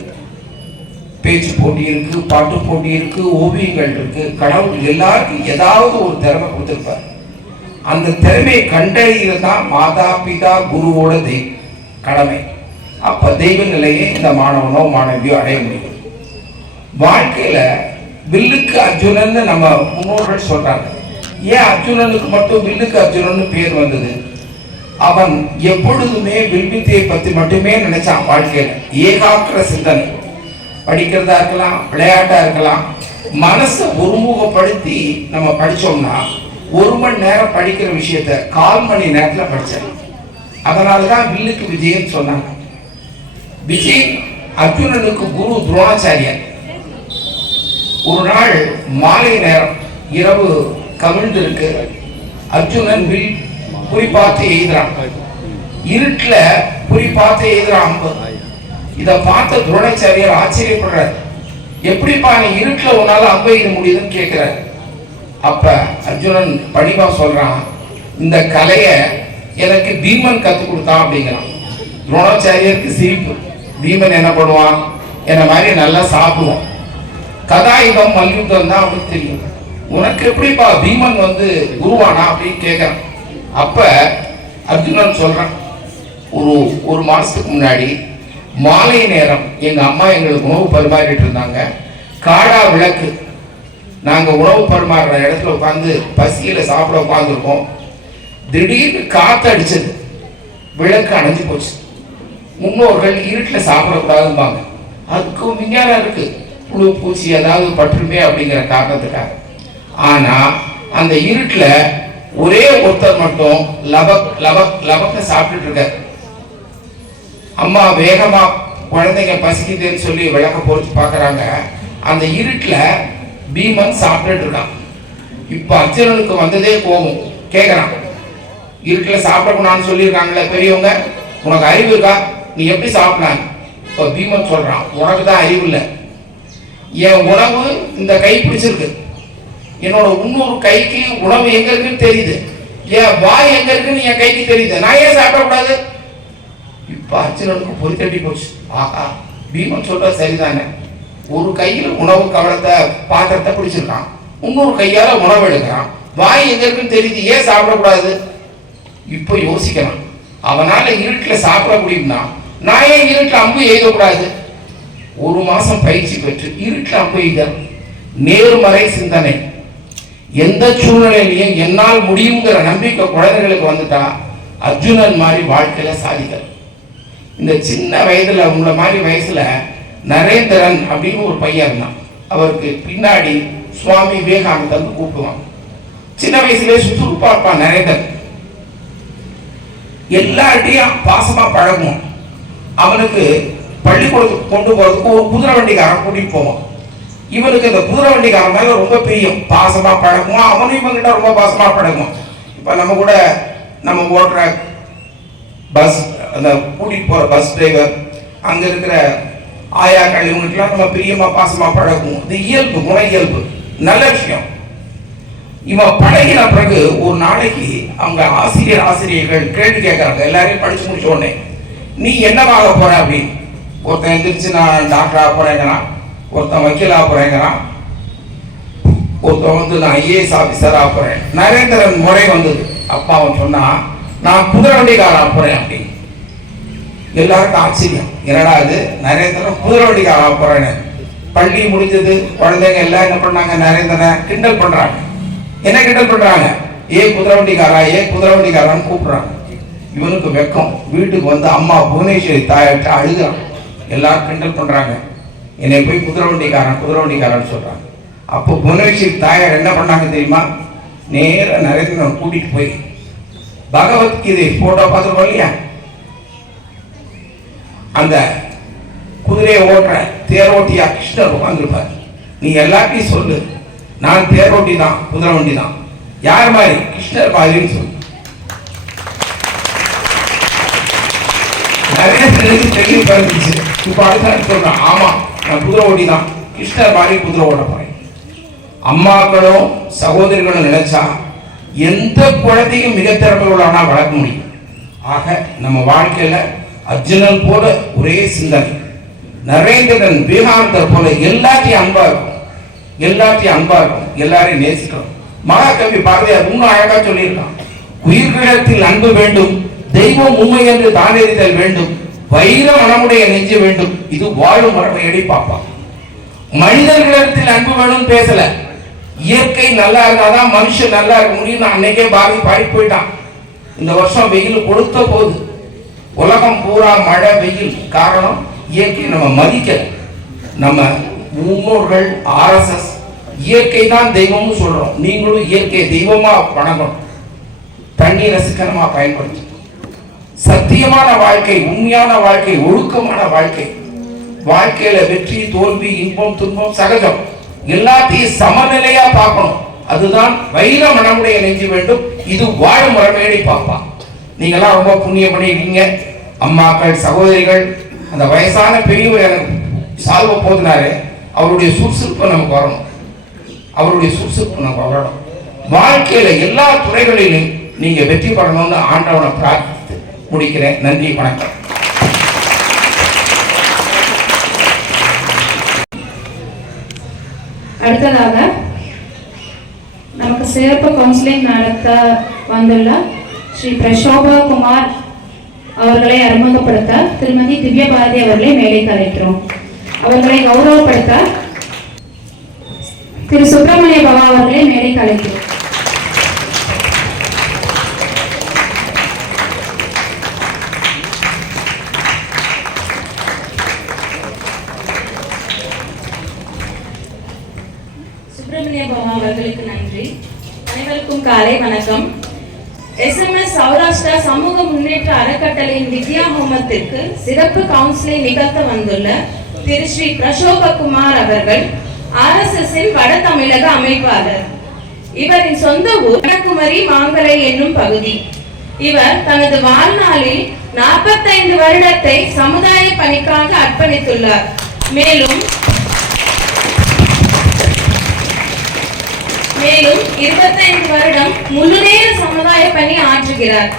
பேச்சு போட்டி இருக்கு, பாட்டு போட்டி இருக்கு, ஓவியங்கள் இருக்கு. கடவுள் எல்லாருக்கும் ஏதாவது ஒரு திறமை கொடுத்திருப்பார். அந்த திறமையை கண்டறிகிறது தான் மாதா பிதா குருவோட கடமை. அப்ப தெய்வ நிலையை இந்த மாணவனோ மாணவியோ அடைய முடியும். வாழ்க்கையில வில்லுக்கு அர்ஜுனன் நம்ம முன்னோர்கள் சொல்றாங்க. ஏன் அர்ஜுனனுக்கு மட்டும் வில்லுக்கு அர்ஜுனன் பேர் வந்தது? அவன் எப்பொழுதுமே வில்வித்தையை பத்தி மட்டுமே நினைச்சான். வாழ்க்கையில ஏகாக்கிர சிந்தனை, படிக்கிறதா இருக்கலாம், விளையாட்டா இருக்கலாம், மனசை ஒருமுகப்படுத்தி நம்ம படிச்சோம்னா 1 மணி நேரம் படிக்கிற விஷயத்த 1/4 மணி நேரத்துல படிச்சாங்க. அதனாலதான் வில்லுக்கு விஜயன் சொன்னாங்க. விஜய் அர்ஜுனனுக்கு குரு துரோணாச்சாரியர். ஒரு நாள் மாலை நேரம், இரவு கவிழ்ந்திருக்கு, அர்ஜுனன் வில் குறிப்பாத்து எய்துறான். இருட்டுல குறிப்பாத்து எய்துறான். இதை பார்த்த துரோணாச்சாரியர் ஆச்சரியப்படுறார். எப்படிப்பா நீ இருட்டுல உன்னால அம்பு எய்த முடியுதுன்னு கேட்கிறார். அப்ப அர்ஜுனன் பணிவா சொல்றான், இந்த கலைய எனக்கு பீமன் கத்து கொடுத்தான் அப்படிங்கிறான். துரோணாச்சாரியருக்கு சிரிப்பு. பீமன் என்ன பண்ணுவான்? என்ன மாதிரி நல்லா சாப்பிடுவான். கதாயுதம் மல்யுத்தம் தான் அவனுக்கு தெரியும். உனக்கு எப்படிப்பா பீமன் குருவானா அப்படின்னு கேட்கிறான். அப்ப அர்ஜுனன் சொல்றான், ஒரு மாசத்துக்கு முன்னாடி மாலை நேரம் எங்க அம்மா எங்களுக்கு உணவு பரிமாறிட்டு இருந்தாங்க. காடா விளக்கு, நாங்க உணவு பரிமாறுற இடத்துல உட்காந்து பசியில சாப்பிட உட்காந்துருக்கோம். திடீர்னு காத்து அடிச்சது, விளக்கு அணைஞ்சு போச்சு. முன்னோர்கள் இருட்டில் சாப்பிடக்கூடாதும்பாங்க. அதுக்கு விஞ்ஞானம் இருக்கு, புழு பூச்சி ஏதாவது பற்றுமே அப்படிங்கிற காரணத்துக்காக. ஆனா அந்த இருட்டுல ஒரே ஒருத்தர் மட்டும் லபக் லபக் லபக்க சாப்பிட்டுட்டு இருக்காரு. அம்மா வேகமா குழந்தைங்க பசிக்குதுன்னு சொல்லி விளக்க பொறுத்து பாக்குறாங்க. அந்த இருட்டுல பீமன் சாப்பிட்டுட்டு இருக்கான். இப்ப அர்ஜுனனுக்கு வந்ததே கோபம். கேக்குறான், இருட்டுல சாப்பிடக்கூடாதுன்னு சொல்லியிருக்காங்களே பெரியவங்க, உனக்கு அறிவு இருக்கா? நீ எப்படி சாப்பிடலாம்? இப்ப பீமன் சொல்றான், உனக்கு தான் அறிவு இல்லை. என் உணவு இந்த கை பிடிச்சிருக்கு, என்னோட இன்னொரு கைக்கு உணவு எங்க இருக்குன்னு தெரியுது, என் வாய் எங்க இருக்குன்னு என் கைக்கு தெரியுது, நான் ஏன் சாப்பிடக்கூடாது? இப்ப அர்ஜுனனுக்கு பொறி தட்டி போச்சு. ஆஹா, பீமன் சொல்ற சரிதானே. ஒரு கையில உணவு கவலத்தை பாத்திரத்தை பிடிச்சிருக்கான், இன்னொரு கையால உணவு எடுக்கிறான், வாய் எங்க இருக்குன்னு தெரியுது, ஏன் சாப்பிடக்கூடாது? இப்ப யோசிக்கிறான், அவனால இருட்டுல சாப்பிட முடியும்னா நான் ஏன் இருட்டுல அம்பு எய்தக்கூடாது? 1 மாசம் பயிற்சி பெற்று இருட்டுல அம்பு எய்த நேர்மறை சிந்தனை, எந்த சூழ்நிலையிலையும் என்னால் முடியுங்கிற நம்பிக்கை குழந்தைகளுக்கு வந்துட்டா அர்ஜுனன் மாதிரி வாழ்க்கையில சாதிக்க. இந்த சின்ன வயதுல உங்களை மாதிரி வயசுல நரேந்திரன் அப்படின்னு ஒரு பையன் இருந்தான். அவருக்கு பின்னாடி சுவாமி விவேகானந்தர் கூப்பிடுவான். சின்ன வயசுலேயே சுறுசுறுப்பா இருப்பான் நரேந்திரன். எல்லார்ட்டையும் பாசமா பழகுவான். அவனுக்கு பள்ளிக்கூடத்துக்கு கொண்டு போறதுக்கு ஒரு குதிரை வண்டிக்காரன் கூட்டிட்டு போவான். இவனுக்கு இந்த குதிரை வண்டிக்காரன் மேல ரொம்ப பிரியம், பாசமா பழகுவான். அவனும் இவங்கிட்ட ரொம்ப பாசமா பழகுவான். இப்ப நம்ம கூட நம்ம ஓட்டுற பஸ், அந்த கூட்டிட்டு போற பஸ் டிரைவர், அங்க இருக்கிற ஆயாக்கள், இவங்களுக்கெல்லாம் நம்ம பிரியமா பாசமா பழகுவோம். இது இயல்பு, குண இயல்பு, நல்ல விஷயம். இவன் பழகின பிறகு ஒரு நாளைக்கு அவங்க ஆசிரியர்கள் கேள்வி கேட்கறாங்க. எல்லாரையும் படிச்சு முடிச்ச உடனே, நீ என்னவாக போற அப்படின்னு. ஒருத்தன் எந்திரிச்சு நான் டாக்டர் ஆக போறேங்கிறான், ஒருத்தன் வக்கீல் ஆக போறேங்கிறான், ஒருத்தன் நான் ஐஏஎஸ் ஆபீசர் ஆக போறேன். நரேந்திரன் முறை வந்தது. அப்பா அவன் சொன்னா, நான் குதிரை வண்டிக்காரன் ஆக போறேன் அப்படின்னு. எல்லாருக்கும் ஆச்சரியம், என்னடா இது நரேந்திரன் குதிரை வண்டிக்காரன் ஆக போறேன்னு. பள்ளி முடிஞ்சது, குழந்தைங்க எல்லாம் என்ன பண்ணாங்க, நரேந்திரனை கிண்டல் பண்றாங்க. என்ன கிண்டல் பண்றாங்க? குதிரை வண்டிக்காரான்னு கூப்பிடுறாங்க. இவனுக்கு வெக்கம். வீட்டுக்கு வந்து அம்மா புவனேஸ்வரி தாயிட்ட அழுகிறான். எல்லாரும் கிண்டல் பண்றாங்க, என்னை போய் குதிரை வண்டிக்காரன்னு சொல்றாங்க. அப்போ புவனேஸ்வரி தாயார் என்ன பண்ணாங்க தெரியுமா? நேர நரேந்திரன் கூட்டிட்டு போய் பகவத்கீதை போட்டோ பார்த்துருக்கோம் இல்லையா, அந்த குதிரையை ஓட்டுற தேரோட்டியா கிருஷ்ணர் உட்காந்துருப்பார். நீ எல்லாத்தையும் சொல்லு, நான் தேரோட்டி தான், குதிரை வண்டி தான். யார் மாதிரி? கிருஷ்ணர் மாதிரின்னு சொல்லு. தெளிவு பிறந்துச்சு. இப்ப அடுத்த சொல்றேன், ஆமா நான் குதிரை ஓட்டி தான், கிருஷ்ணர் மாதிரி குதிரை ஓட போறேன். அம்மாக்களும் சகோதரிகளும் நினைச்சா எந்த குழந்தையும் மிக திறமை உள்ளவனா வளர்க்க முடியும். ஆக நம்ம வாழ்க்கையில அர்ஜுனன் போல ஒரே சிந்தனை, நரேந்திரன் விவேகானந்தர் போல எல்லாத்தையும் அன்பா இருக்கும், எல்லாரையும் நேசிக்கிறோம். மகாகவி பாரதியார் இன்னும் அழகா சொல்லியிருக்கான், உயிர்களிடத்தில் அன்பு வேண்டும், தெய்வம் உண்மை என்று தானெறிதல் வேண்டும், வைர மனமுடைய நெஞ்சு வேண்டும், இது வாழும் மரபை எடி பார்ப்பான். மனிதர்களிடத்தில் அன்பு வேணும்னு பேசல, இயற்கை நல்லா இருந்தாதான் மனுஷன் நல்லா இருக்க முடியும். அன்னைக்கே பாரதி பாடி போயிட்டான். இந்த வருஷம் வெயில் கொடுத்த போது உலகம் பூரா மழை வெயில், காரணம் இயற்கை நம்ம மதிக்கல. நம்ம முன்னோர்கள் RSS இயற்கை தான் தெய்வம்னு சொல்றோம். நீங்களும் இயற்கை தெய்வமா வணங்கணும், தண்ணீரை சிக்கனமா பயன்படுத்தும். சத்தியமான வாழ்க்கை, உண்மையான வாழ்க்கை, ஒழுக்கமான வாழ்க்கை. வாழ்க்கையில வெற்றி தோல்வி இன்பம் துன்பம் சகஜம், எல்லாத்தையும் சமநிலையா பார்க்கணும். அதுதான் வைர மனமுடைய நெஞ்சு வேண்டும், இது வாழும் மரமேடி பார்ப்பா. நீங்கெல்லாம் ரொம்ப புண்ணியம் பண்ணிருக்கீங்க. அம்மாக்கள் சகோதரிகள், அந்த வயசான பெரியவர் எனக்கு சால்வ போதினாரு, அவருடைய சுறுசுறுப்பு நமக்கு வரணும், வரணும். வாழ்க்கையில எல்லா துறைகளிலும் நீங்க வெற்றி பெறணும்னு ஆண்டவனை பிரார்த்தித்து முடிக்கிறேன். நன்றி, வணக்கம். அடுத்ததாக நமக்கு சிறப்பு கவுன்சிலிங் நடத்த வந்துள்ள ஸ்ரீ பிரசோபா குமார் அவர்களை அறிமுகப்படுத்த திருமதி திவ்ய பாரதி அவர்களை மேடைக்கு அழைக்கிறோம். அவர்களை கௌரவப்படுத்த திரு சுப்பிரமணிய பவா அவர்களை மேடைக்கு அழைக்கிறோம். சுப்பிரமணிய பவா அவர்களுக்கு நன்றி. அனைவருக்கும் காலை வணக்கம். SMS சௌராஷ்டிரா சமூக முன்னேற்ற அறக்கட்டளையின் வித்யா ஹோமத்திற்கு சிறப்பு கவுன்சிலிங் நிகழ்த்த வந்துள்ள திரு ஸ்ரீ பிரசோபகுமார் அவர்கள் RSSஇன் வட தமிழக அமைப்பாளர். இவரின் சொந்த ஊர் கன்னியாகுமரி மாங்கலை என்னும் பகுதி. இவர் தனது வாழ்நாளில் 45 வருடத்தை சமுதாய பணிக்காக அர்ப்பணித்துள்ளார். மேலும் 25 வருடம் முழுநேர சமுதாய பணி ஆற்றுகிறார்.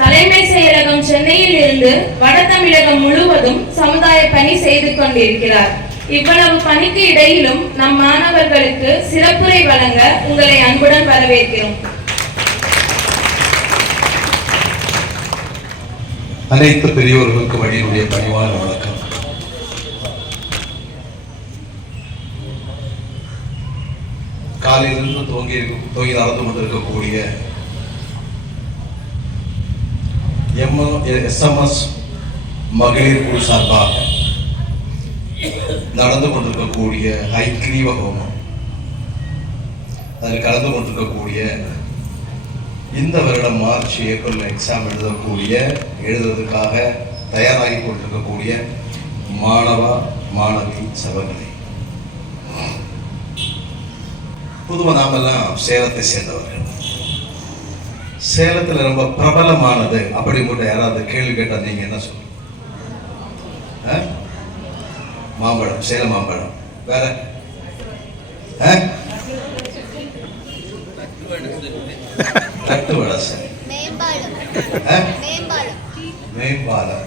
தலைமை செயலகம் சென்னையில் இருந்து வட தமிழகம் முழுவதும் சமுதாய பணி செய்து கொண்டிருக்கிறார். இவ்வளவு பணிக்கு இடையிலும் நம் மாணவர்களுக்கு சிறப்புரை வழங்க உங்களை அன்புடன் வரவேற்கிறோம். அனைத்து பெரியோர்களுக்கு வழியினுடைய பணிவான வணக்கம். காலையிலிருந்து துவங்கி நடந்து கொண்டிருக்கக்கூடிய SMS மகளிர் குழு சார்பாக நடந்து கொண்டிருக்கக்கூடிய ஹைகிரீவ ஹோமம், அதில் கலந்து கொண்டிருக்கக்கூடிய இந்த வருடம் மார்ச் ஏப்ரல் எக்ஸாம் எழுதுறதுக்காக தயாராகி கொண்டிருக்கக்கூடிய மாணவி சகோதரி. பொதுவாக நாமெல்லாம் சேலத்தை சேர்ந்தவர்கள். சேலத்தில் ரொம்ப பிரபலமானது அப்படி மட்டும் யாராவது கேள்வி கேட்டால் நீங்க என்ன சொல்லுங்க? மாம்பழம், சேலம் மாம்பழம். வேற தட்டு வடசை, மேம்பாலம்.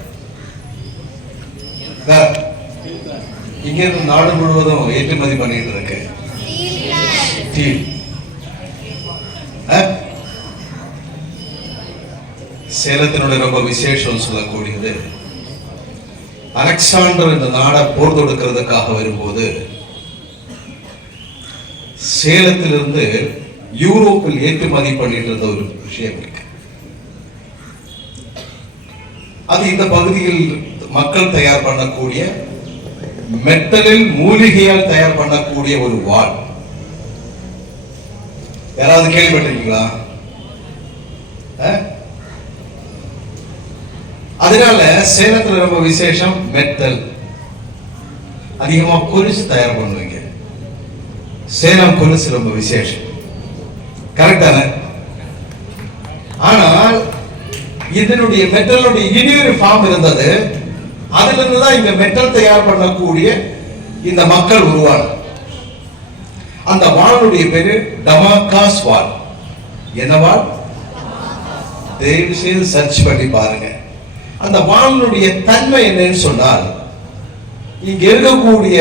இங்க இருந்து நாடு முழுவதும் ஏற்றுமதி பண்ணிட்டு இருக்கு. சேலத்தினுடைய ரொம்ப விசேஷம் சொல்லக்கூடியது, அலெக்சாண்டர் இந்த நாடை போர் தொடுக்கிறதுக்காக வரும்போது சேலத்திலிருந்து யூரோப்பில் ஏற்றுமதி பண்ணிட்டு இருந்த ஒரு விஷயம் இருக்கு. அது இந்த பகுதியில் மக்கள் தயார் பண்ணக்கூடிய மெட்டலில் மூலிகையால் தயார் பண்ணக்கூடிய ஒரு வாள். யாராவது கேள்விப்பட்டிருக்கீங்களா? அதனால சேலத்துல ரொம்ப விசேஷம் மெட்டல். அதிகமா கொலுசு தயார் பண்ணுவீங்க. சேலம் கொலுசு ரொம்ப விசேஷம். கரெக்டான? ஆனால் இதனுடைய மெட்டலுடைய இனியொரு ஃபார்ம் இருந்தது. அதுல இருந்துதான் இங்க மெட்டல் தயார் பண்ணக்கூடிய இந்த மக்கள் உருவான. அந்த வாளுடைய பேரு டமாகாஸ் வாள். என்ன வாள்? தயவு செய்து சர்ச் பண்ணி பாருங்க. அந்த வாளுடைய தன்மை என்னன்னு சொன்னால், இங்க இருக்கக்கூடிய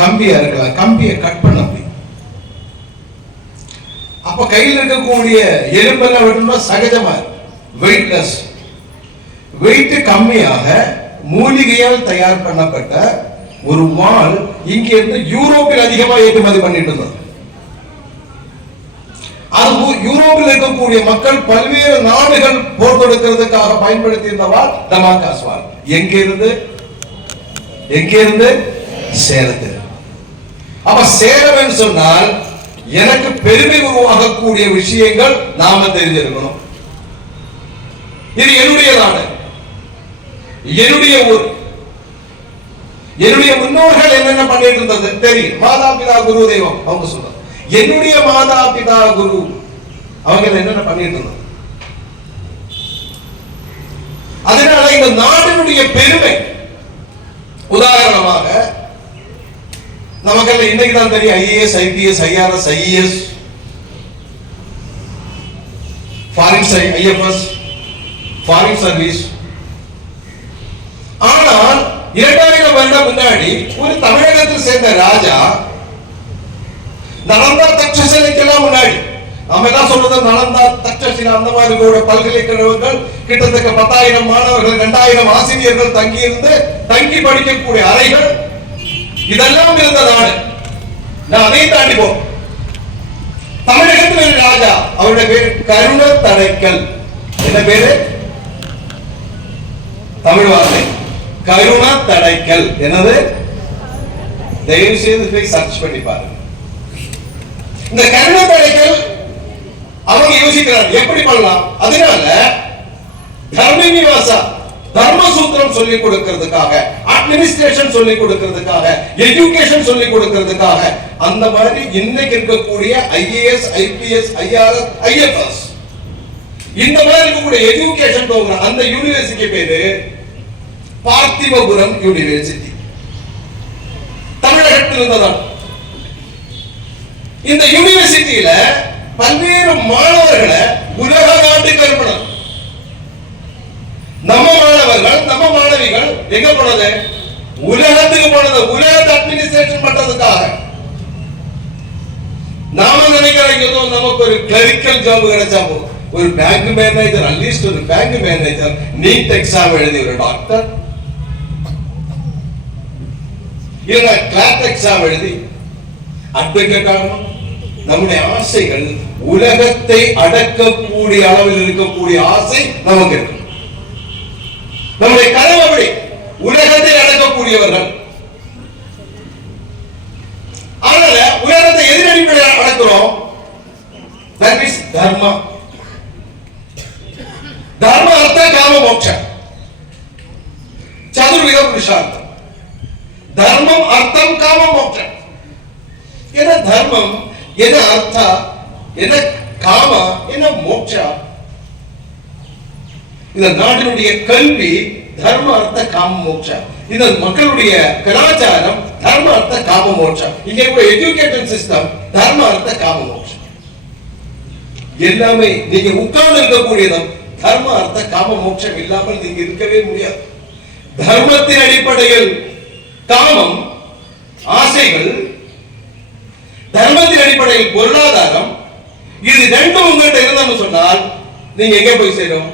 கம்பியா இருக்கலாம், கம்பியை கட் பண்ண முடியும். அப்ப கையில் இருக்கக்கூடிய எலும்பெல்லாம் விட்டோம்னா சகஜமா வெயிட்லெஸ், வெயிட் கம்மியாக மூலிகையால் தயார் பண்ணப்பட்ட ஒரு வாள் இங்க இருந்து யூரோப்பில் அதிகமா ஏற்றுமதி பண்ணிட்டு இருந்தது. அது யூரோப்பில் இருக்கக்கூடிய மக்கள் பல்வேறு நாடுகள் போர் தொடுக்கிறதுக்காக பயன்படுத்தி இருந்த வாள் டமாகாஸ் வாள். எங்க இருந்து? சேலத்தில். அப்ப சேலம் சொன்னால் எனக்கு பெருமை உருவாகக்கூடிய விஷயங்கள் நாம தெரிஞ்சிருக்கணும். இது என்னுடைய நாடு, என்னுடைய ஊர். என்னுடைய முன்னோர்கள் என்னென்ன பண்ணிட்டு இருந்தது தெரியும். மாதா பிதா குரு தெய்வம் அவங்க சொல்றாங்க. என்னுடைய மாதா பிதா குரு அவங்க என்னென்ன பண்ணிட்டு இருந்தது. அதனால இந்த நாட்டினுடைய பெருமை. உதாரணமாக நமக்கெல்லாம் இன்னைக்கு தான் தெரியும் IAS, IPS, IRS, IAS, foreign IFS, foreign service. ஆனால் 2000 வருடம் முன்னாடி ஒரு தமிழகத்தில் சேர்ந்த ராஜா நலந்தா தட்சசிலைக்கெல்லாம் முன்னாடி நாம என்ன சொல்றது, நலந்தா தட்சசிலா அந்த மாதிரி கூட பல்கலைக்கழகங்கள் கிட்டத்தட்ட 10,000 மாணவர்கள், 2000 ஆசிரியர்கள் தங்கி படிக்கக்கூடிய அறைகள் இதெல்லாம் இருந்த நாடு. நான் அதை தாண்டி போ. தமிழகத்தில் ராஜா, அவருடைய பேர் கருண தடைக்கல். என்ன பேரு? தமிழ் வார்த்தை கருண தடைக்கல். என்னது? தயவு செய்து போய் சர்ச் பண்ணி பாருங்க. இந்த கருண தடைக்கல் அவங்க யோசிக்கிறாங்க எப்படி பண்ணலாம். அதனால தர்மநிவாசா தர்மசூத்திரம் சொல்லிக் கொடுக்கிறதுக்காக, அட்மினிஸ்ட்ரேஷன் சொல்லிக் கொடுக்கிறதுக்காக, எஜுகேஷன் சொல்லிக் கொடுக்கிறதுக்காக அந்த மாதிரி இன்னைக்கு இருக்கக்கூடிய ஐஏஎஸ், ஐபிஎஸ், ஐஆர்எஸ், ஐஎஃப்எஸ் இந்த மாதிரி இருக்கக்கூடிய எஜுகேஷன் ப்ரோக்ராம், அந்த யூனிவர்சிட்டி பேரு பார்த்திபபுரம் யூனிவர்சிட்டி. தமிழகத்தில் இருந்ததான். இந்த யூனிவர்சிட்டியில பல்வேறு மாணவர்களை உலக நாட்டுக்கு அனுப்பணும். நம்ம மாணவர்கள், நம்ம மாணவிகள் எங்க போனது? உலகத்துக்கு போனது. உலகத்தை அட்மினிஸ்ட்ரேஷன் பண்றதுக்காக. நாம நினைக்கிறோம் நமக்கு ஒரு கிளரிக்கல் ஜாப் கிடைச்சா போதும். ஒரு பேங்க் மேனேஜர், அட்லீஸ்ட் ஒரு பேங்க் மேனேஜர், நீட் எக்ஸாம் எழுதி ஒரு டாக்டர், இல்ல கிளாட் எக்ஸாம் எழுதி அட்வொகேட் ஆகணும். நம்முடைய ஆசைகள் உலகத்தை அடக்கக்கூடிய அளவில் இருக்கக்கூடிய ஆசை நமக்கு இருக்கு. நம்முடைய கனவு அப்படி உலகத்தை அடக்கக்கூடியவர்கள். அதனால உலகத்தை எதிரடிப்படையில் அடக்கிறோம். தட் இஸ் தர்மா. தர்ம அர்த்த காம மோட்சம் சதுர்வித புருஷார்த்தம். தர்மம், அர்த்தம், காமம், மோட்சம். என்ன தர்மம், என்ன அர்த்தா, என்ன காம, என்ன மோட்சா. இந்த நாட்டினுடைய கல்வி தர்ம அர்த்த காம மோட்சா. இந்த மக்களுடைய கலாச்சாரம் தர்ம அர்த்த காம மோட்சம். இங்க இருக்கிற எஜுகேஷன் சிஸ்டம் தர்ம அர்த்த காம மோட்சம். எல்லாமே நீங்க உட்கார்ந்து இருக்கக்கூடியதும் தர்ம அர்த்த காம மோட்சம் இல்லாமல் நீங்க இருக்கவே முடியாது. தர்மத்தின் அடிப்படையில் காமம், ஆசைகள், தர்மத்தின் அடிப்படையில் பொருளாதாரம், இது ரெண்டும் உங்கள்கிட்ட இருந்தோம்னு சொன்னால் நீங்க எங்க போய் சேரும்?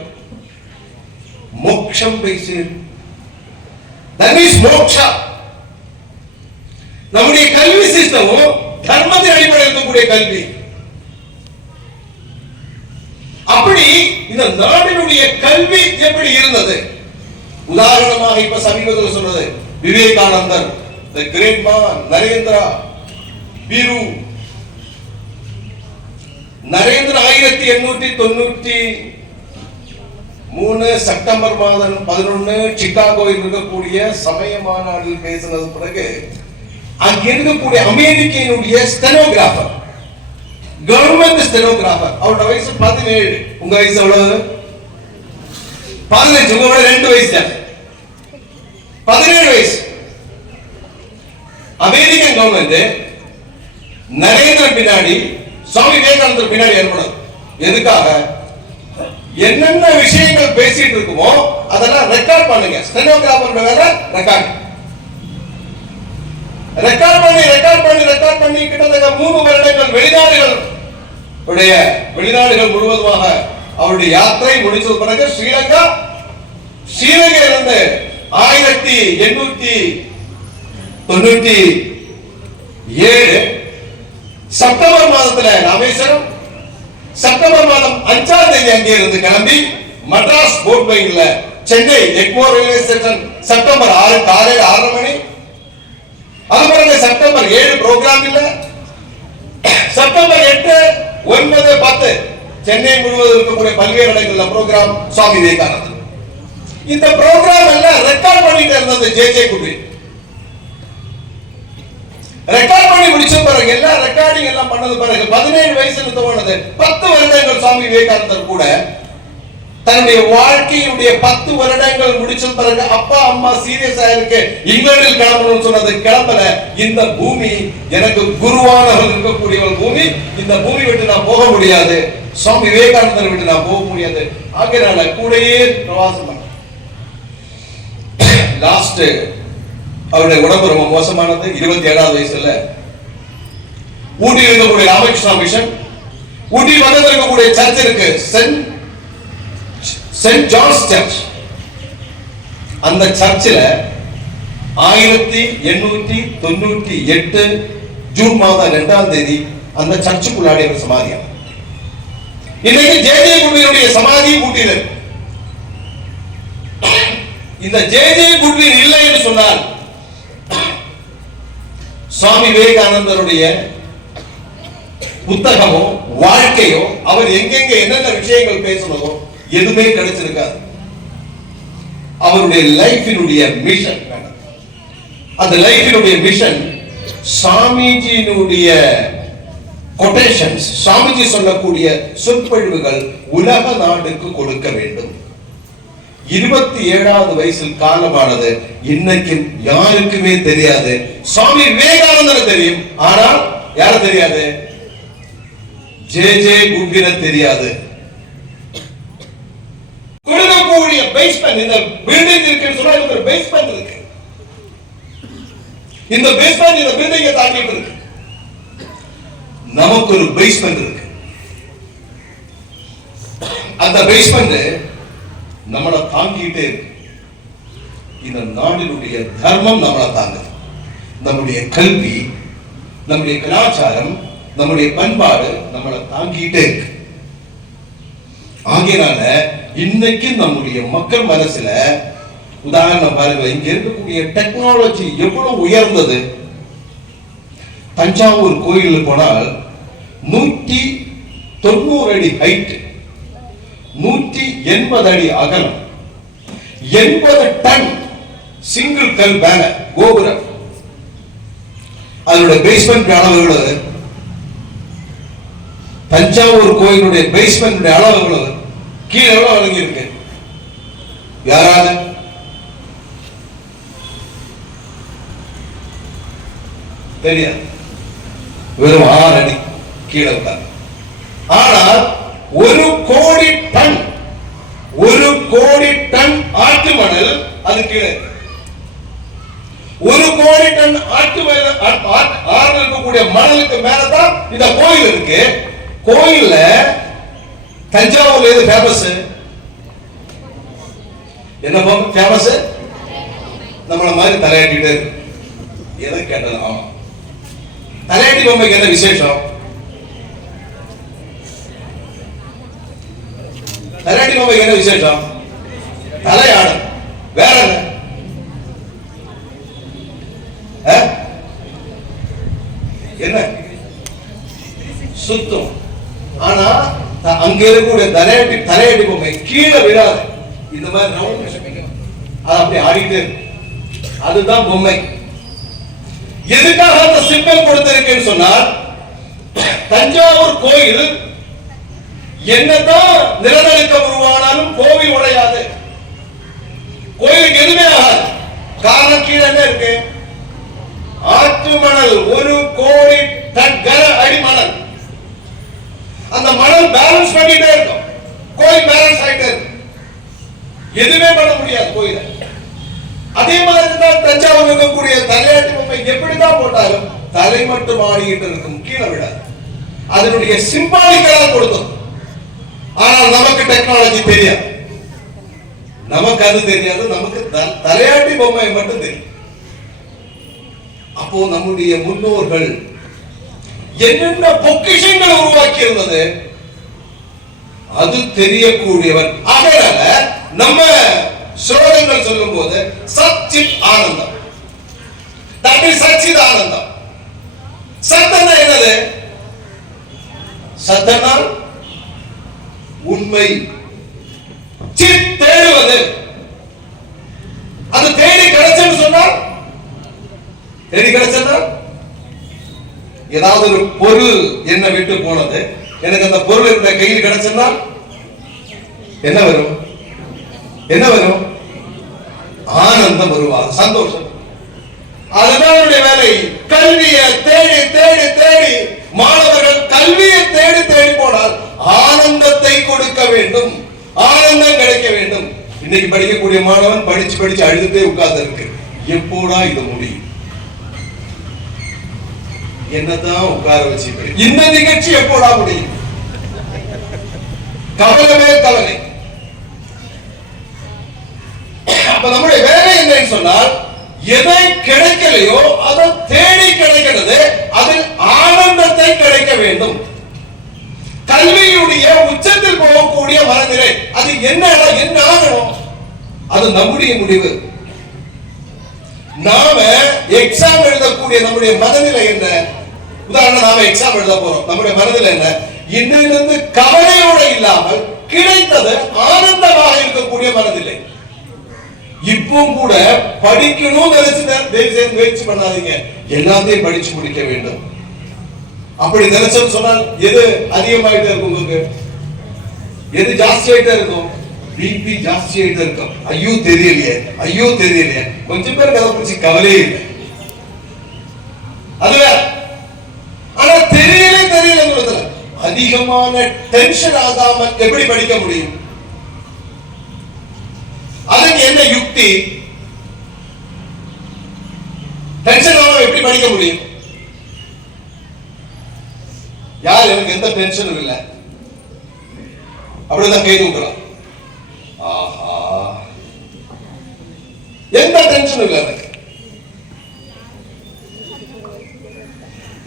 மோட்சம் போய் சேரும். That is moksha. நம்முடைய கல்வி சிஸ்டமும் தர்மத்தின் அடிப்படையில் இருக்கக்கூடிய கல்வி. அப்படி இந்த நாட்டினுடைய கல்வி எப்படி இருந்தது? உதாரணமாக இப்ப சமீபத்தில் சொன்னது விவேகானந்தர், the great man, Narendra, beer. Narendra 1893 September மாதம் 11 சிகாகோவில் இருக்கக்கூடிய சமய மாநாட்டில் பேசினது பிறகு அங்க இருக்கக்கூடிய அமெரிக்கையினுடைய ஸ்டெனோகிராஃபர், கவர்மெண்ட் ஸ்டெனோகிராஃபர், அவரோட வயசு 17. உங்க வயசு எவ்வளவு? 15. உங்க விட 2 வயசு தான். 17 வயசு. அமெரிக்கன் கவர்மெண்ட் நரேந்திரன் பின்னாடி, சுவாமி விவேகானந்தர் பின்னாடி ஏற்படும். எதுக்காக? என்னென்ன விஷயங்கள் பேசிட்டு இருக்குமோ அதெல்லாம் ரெக்கார்ட் பண்ணுங்க. ஸ்டெனோகிராஃபர் வேற ரெக்கார்ட் பண்ணி கிட்டத்தட்ட 3 வருடங்கள் வெளிநாடுகள் முழுவதுமாக அவருடைய யாத்திரை முடிச்சது பிறகு ஸ்ரீலங்கையிலிருந்து 1897 செப்டம்பர் மாதத்துல ராமேஸ்வரம், செப்டம்பர் மாதம் 5ஆம் தேதி அங்கே இருந்து கிளம்பி மட்ராஸ் போட் பைக்ல Chennai Egmore railway station September 6 காலையில் 6:30 மணி. அது பிறகு செப்டம்பர் 7 ப்ரோக்ராம் இல்ல, செப்டம்பர் 8, 9, 10 சென்னை முழுவதும் இருக்கக்கூடிய பல்வேறு இடங்கள்ல ப்ரோக்ராம் சுவாமி விவேகானந்தர். இந்த ப்ரோக்ராம் எல்லாம் ரெக்கார்ட் பண்ணிட்டு இருந்தது ஜே குட்டி. ரெக்கார்ட் பண்ணி முடிச்ச பிறகு எல்லாம் ரெக்கார்டிங் எல்லாம் பண்ணது பிறகு 17 வயசுல துவங்கினது 10 வருடங்கள் சுவாமி விவேகானந்தர் கூட தன்னுடைய வாழ்க்கையுடைய 10 வருடங்கள் முடிச்ச பிறகு அப்பா அம்மா சீரியஸா இருக்கு, இங்கிலாந்தில் கிளம்பணும்னு சொன்னது கிளம்பல. இந்த பூமி எனக்கு குருவானவர்கள் இருக்கக்கூடிய ஒரு பூமி, இந்த பூமி விட்டு நான் போக முடியாது, சுவாமி விவேகானந்தர் விட்டு நான் போக முடியாது. ஆகையால கூடயே பிரவாசம் பண்ண. லாஸ்ட் அவருடைய உடம்பு ரொம்ப மோசமானது. 27வது வயசுல ஊட்டியில் இருக்கக்கூடிய ராமகிருஷ்ணா மிஷன், ஊட்டி பக்கத்தில் இருக்கக்கூடிய சர்ச் இருக்கு, சென்ட் ஜான்ஸ் சர்ச். அந்த சர்ச்சில் 1898 ஜூன் மாதம் 2ஆம் தேதி அந்த சர்ச்சுக்குள்ளாடி ஒரு சமாதியார். இன்னைக்கு ஜே குட்வினுடைய சமாதி ஊட்டியில். இந்த ஜே குட்வின் இல்லை என்று சொன்னால் சுவாமி விவேகானந்தருடைய புத்தகமோ வாழ்க்கையோ அவர் எங்கெங்க என்னென்ன விஷயங்கள் பேசணுமோ எதுவுமே கிடைச்சிருக்காது. அவருடைய லைஃபினுடைய மிஷன், அந்த லைஃபினுடைய மிஷன் சாமிஜியினுடைய கொட்டேஷன்ஸ், சாமிஜி சொல்லக்கூடிய சொற்பொழிவுகள் உலக நாடுக்கு கொடுக்க வேண்டும். 27வது வயசில் காலமானது இன்னைக்கு யாருக்குமே தெரியாது. சுவாமி விவேகானந்தர் தெரியும், ஆனால் யார தெரியாது? ஜே குட்வின தெரியாது. கொடுக்கக்கூடிய பேஸ்மென்ட், இந்த பில்டிங் இருக்குன்னு சொன்னா ஒரு பேஸ்மென்ட் இருக்கு. இந்த பேஸ்மென்ட் இந்த பில்டிங்கை தாங்கிட்டு இருக்கு. நமக்கு ஒரு பேஸ்மென்ட் இருக்கு. அந்த பேஸ்மென்ட் நம்மளை தாங்கிட்டே இருக்கு. இந்த நாட்டினுடைய தர்மம் நம்மளை தாங்குது. நம்முடைய கல்வி, நம்முடைய கலாச்சாரம், நம்முடைய பண்பாடு நம்மளை தாங்கிட்டே இருக்கு. ஆகையினால இன்னைக்கு நம்முடைய மக்கள் மனசுல உதாரணம் பாருங்க, இங்க இருக்கக்கூடிய டெக்னாலஜி எவ்வளவு உயர்ந்தது. தஞ்சாவூர் கோயில் போனால் 190 அடி ஹைட், 180 அடி அகலம், 80 டன் சிங்கிள் கல் பேனர் கோபுரம். அதனுடைய பேஸ்மெண்ட் அளவு எவ்வளவு? தஞ்சாவூர் கோயிலுடைய பேஸ்மெண்ட் அளவு எவ்வளவு? கீழே எவ்வளவு வழங்கி இருக்கு? யாராவது தெரியாது. வெறும் 6 அடி கீழே உட்கார். ஆனால் 1 கோடி டன், 1 கோடி டன் ஆற்று மணல் அது கீழே. 1 கோடி டன் ஆற்று ஆறு இருக்கக்கூடிய மணலுக்கு மேலதான் இந்த கோயில் இருக்கு. கோயில்ல தஞ்சாவூர்ல எது ஃபேமஸ்? என்ன ஃபேமஸ்? நம்மள மாதிரி தலையாட்டிட்டு இருக்கு. எதை கேட்டாலும் ஆமா. தலையாட்டி பொம்மைக்கு என்ன விசேஷம்? தலையாட்டி பொம்மைக்கு என்ன விசேஷம்? தலையாடும். வேற என்ன? என்ன சுத்தம். ஆனா அங்க இருக்கக்கூடிய தலையாட்டி பொம்மை கீழே விடாது, இந்த மாதிரி ரவுண்ட் அது அப்படி ஆடிட்டே இருக்கு. அதுதான் பொம்மை. எதுக்காக அந்த சிம்பல் கொடுத்திருக்கேன்னு சொன்னால், தஞ்சாவூர் கோயில் என்னதான் நிலநடுக்கம் உருவானாலும் கோவில் உடையாது, கோயிலுக்கு எதுவுமே ஆகாது. காரணம் கீழே என்ன இருக்கு? ஆற்று மணல், 1 கோடி கன அடி மணல். அந்த மணல் பேலன்ஸ் பண்ணிட்டே இருக்கும், கோயில் பேலன்ஸ் ஆயிட்டே இருக்கும், எதுவுமே பண்ண முடியாது கோயில. அதே மாதிரி தான் தஞ்சாவூர் இருக்கக்கூடிய தலையாட்டி பொம்மை எப்படிதான் போட்டாலும் தலை மட்டும் ஆடிக்கிட்டு இருக்கும், கீழே விடாது. அதனுடைய சிம்பாலிக்கலா கொடுத்தோம். ஆனால் நமக்கு டெக்னாலஜி தெரியாது, நமக்கு அது தெரியாது, நமக்கு தலையாட்டி பொம்மை மட்டும் தெரியும். அப்போ நம்முடைய முன்னோர்கள் என்னென்ன பொக்கிஷங்களை உருவாக்கி இருந்தது அது தெரியக்கூடியவர். அதனால நம்ம ஸ்லோகங்கள் சொல்லும் போது சச்சித் ஆனந்தம், தட் இஸ் சச்சித் ஆனந்தம். சத்தனா என்னது? சத்தனா உண்மை. சித் தேடுவது. அது தேடி கிடைச்சன்னு சொன்னால், தேடி கிடைச்சா ஏதாவது ஒரு பொருள் என்ன விட்டு போனது, எனக்கு அந்த பொருள் இருந்த கையில் கிடைச்சா என்ன வரும்? என்ன வரும்? ஆனந்தம் வருவாங்க, சந்தோஷம். அதுதான் வேலை. கல்வியை தேடி தேடி தேடி மாணவர்கள் கல்வியை தேடி தேடி போனால் ஆனந்தத்தை கொடுக்க வேண்டும், ஆனந்தம் கிடைக்க வேண்டும். இன்னைக்கு படிக்கக்கூடிய மாணவன் படிச்சு படிச்சு அழுதுட்டே உட்கார்ந்து இருக்கு. எப்போடா இது முடியும்? என்னதான் உட்கார வச்சு இந்த நிகழ்ச்சி எப்போடா முடியும்? கவலைமே கவலை. அப்ப நம்முடைய வேலை என்னன்னு சொன்னால், எதை கிடைக்கலையோ அதை தேடி கிடைக்கிறது, அதில் ஆனந்தத்தை கிடைக்க வேண்டும். கல்வியுடைய உச்சத்தில் போகக்கூடிய மனநிலை அது என்ன ஆகணும்? அது நம்முடைய முடிவு. நாம எக்ஸாம் எழுதக்கூடிய நம்முடைய மனநிலை என்ன? உதாரணம், நாம எக்ஸாம் எழுத போறோம், நம்முடைய மனநிலை என்ன? இன்னிலிருந்து கவலையோட இல்லாமல் கிடைத்தது ஆனந்தமாக இருக்கக்கூடிய மனநிலை. இப்போ கூட படிக்கணும் நினைச்சு முயற்சி பண்ணாதீங்க, எல்லாத்தையும் படிச்சு முடிக்க வேண்டும். அப்படி நினைச்சோம் சொன்னால் எது அதிகமாயிட்டே இருக்கும்? உங்களுக்கு எது ஜாஸ்தி ஆயிட்டே இருக்கும்? பிபி ஜாஸ்தி ஆயிட்டே இருக்கும். ஐயோ தெரியலையே, ஐயோ தெரியலையே. கொஞ்சம் பேருக்கு அதை குறிச்சு கவலையே இல்லை. அது ஆனா தெரியல அதிகமான டென்ஷன் ஆகாமல் எப்படி படிக்க முடியும்? அதுக்கு என்ன யுக்தி? டென்ஷன் ஆகாம எப்படி படிக்க முடியும்? யார் எனக்கு எந்த டென்ஷனும் இல்லை அப்படிதான் கை தூக்கலாம். ஆஹா, எந்த டென்ஷனும் இல்லை எனக்கு.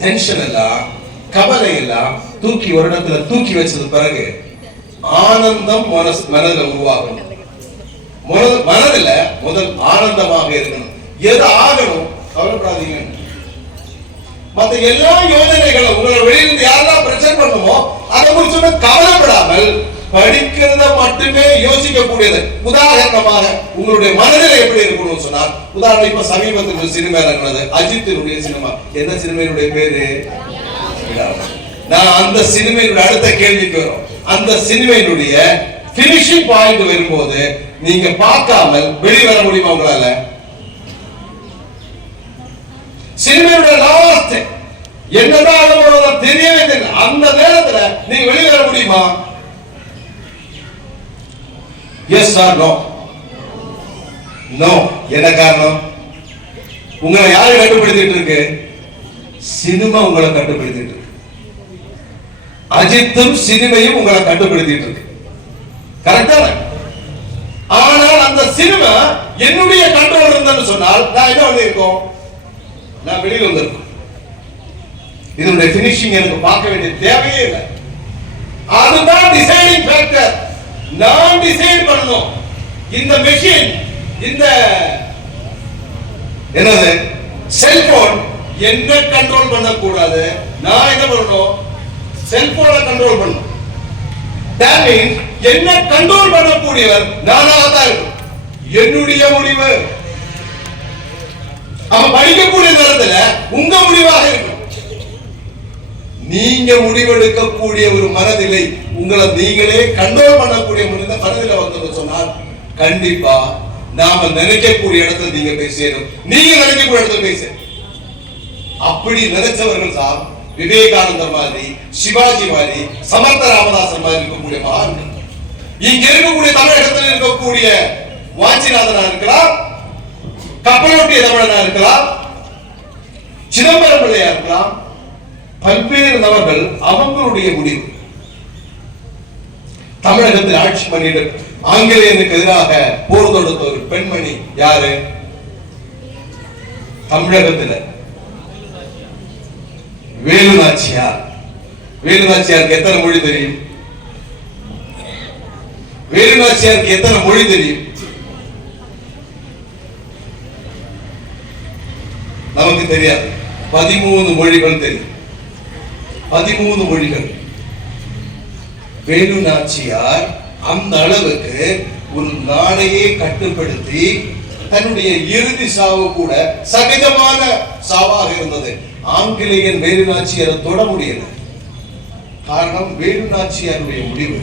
டென்ஷன் எல்லாம் கவலை எல்லாம் தூக்கி ஒரு இடத்துல தூக்கி வச்சது பிறகு ஆனந்தம் மனதில் உருவாகும். மனதில் முதல் ஆனந்தமாக இருக்கணும். எது ஆகணும்? கவலைப்படாதீங்க. மற்ற எல்லா யோஜனைகளும் உங்களை வெளியிலிருந்து யாரெல்லாம் பிரச்சனை பண்ணுமோ அதை குறித்து கவலைப்படாமல் படிக்கிறத மட்டுமே யோசிக்கக்கூடியது. உதாரணமாக உங்களுடைய மனநிலை எப்படி இருக்கணும்னு சொன்னால், உதாரணம் இப்ப சமீபத்தில் ஒரு சினிமா இறங்கினது, அஜித்தினுடைய சினிமா. என்ன சினிமையினுடைய பேரு? நான் அந்த சினிமையினுடைய அடுத்த கேள்விக்கு வரும். அந்த சினிமையினுடைய பினிஷிங் பாயிண்ட் வரும்போது நீங்க பார்க்காமல் வெளியே வர முடியுமா உங்களால? சினிமையுடைய லாஸ்ட் என்னதான் அனுபவம் தெரியவே தெரியல, அந்த நேரத்துல நீங்க வெளியே வர முடியுமா? Yes or no? நோ. என்ன காரணம்? உங்களை யாரு கட்டுப்படுத்திட்டு இருக்கு? சினிமா உங்களை கட்டுப்படுத்திட்டு இருக்கு. அஜித்தும் சினிமையும் உங்களை கட்டுப்படுத்திட்டு இருக்கு. கரெக்டா? ஆனால் அந்த சினிமா என்னுடைய கண்ட்ரோல் இருந்தேன்னு சொன்னால் நான் என்ன பண்ணிருக்கோம்? நான் வெளியில் வந்திருக்கோம். இதனுடைய பினிஷிங் எனக்கு பார்க்க வேண்டிய தேவையே இல்லை. அதுதான் டிசைடிங் ஃபேக்டர். நான் டிசைட் பண்ணணும். இந்த மெஷின், இந்த என்னது செல்போன் என்ன கண்ட்ரோல் பண்ண கூடாது. நான் என்ன பண்ணணும்? செல்போனை கண்ட்ரோல் பண்ணணும். That means என்ன கண்ட்ரோல் பண்ணக்கூடியவர் நானாக தான் இருக்கும். என்னுடைய முடிவு. அவன் படிக்கக்கூடிய நேரத்துல உங்க முடிவாக இருக்கும். நீங்க முடிவெடுக்கக்கூடிய ஒரு மனதில்லை, உங்களை நீங்களே கண்ட்ரோல் பண்ணக்கூடிய மனதில வந்து சொன்னால் கண்டிப்பா நாம நினைக்கக்கூடிய இடத்துல நீங்க போய் சேரும். நீங்க நினைக்கக்கூடிய இடத்துல போய் சேரும். அப்படி நினைச்சவர்கள் தான் விவேகானந்தர் மாதிரி, சிவாஜி மாதிரி, சமர்த்த ராமதாசன் மாதிரி இருக்கக்கூடிய மகான்கள். இங்க இருக்கக்கூடிய தமிழகத்தில் இருக்கக்கூடிய வாஞ்சிநாதனா இருக்கலாம், கப்பலோட்டிய தமிழனா இருக்கலாம், சிதம்பரம் பிள்ளையா இருக்கலாம், பல்வேறு நபர்கள் அவங்களுடைய முடிவு. தமிழகத்தில் ஆட்சி பண்ணிட்டு ஆங்கிலேயனுக்கு எதிராக போர் தொடுத்த ஒரு பெண்மணி யாரு? தமிழகத்தில் வேலு நாச்சியார். வேலு நாச்சியாருக்கு எத்தனை மொழி தெரியும்? வேலு நாச்சியாருக்கு எத்தனை மொழி தெரியும்? நமக்கு தெரியாது. 13 மொழிகள் தெரியும். 13 மொழிகள். வேலு நாச்சியார் அந்த அளவுக்கு ஒரு நாடையே கட்டுப்படுத்தி தன்னுடைய இறுதி சாவு கூட சகஜமான சாவாக இருந்தது. ஆங்கிலேயன் வேலு நாச்சியாரை தொட முடியல. காரணம் வேலு நாச்சியாருடைய முடிவு.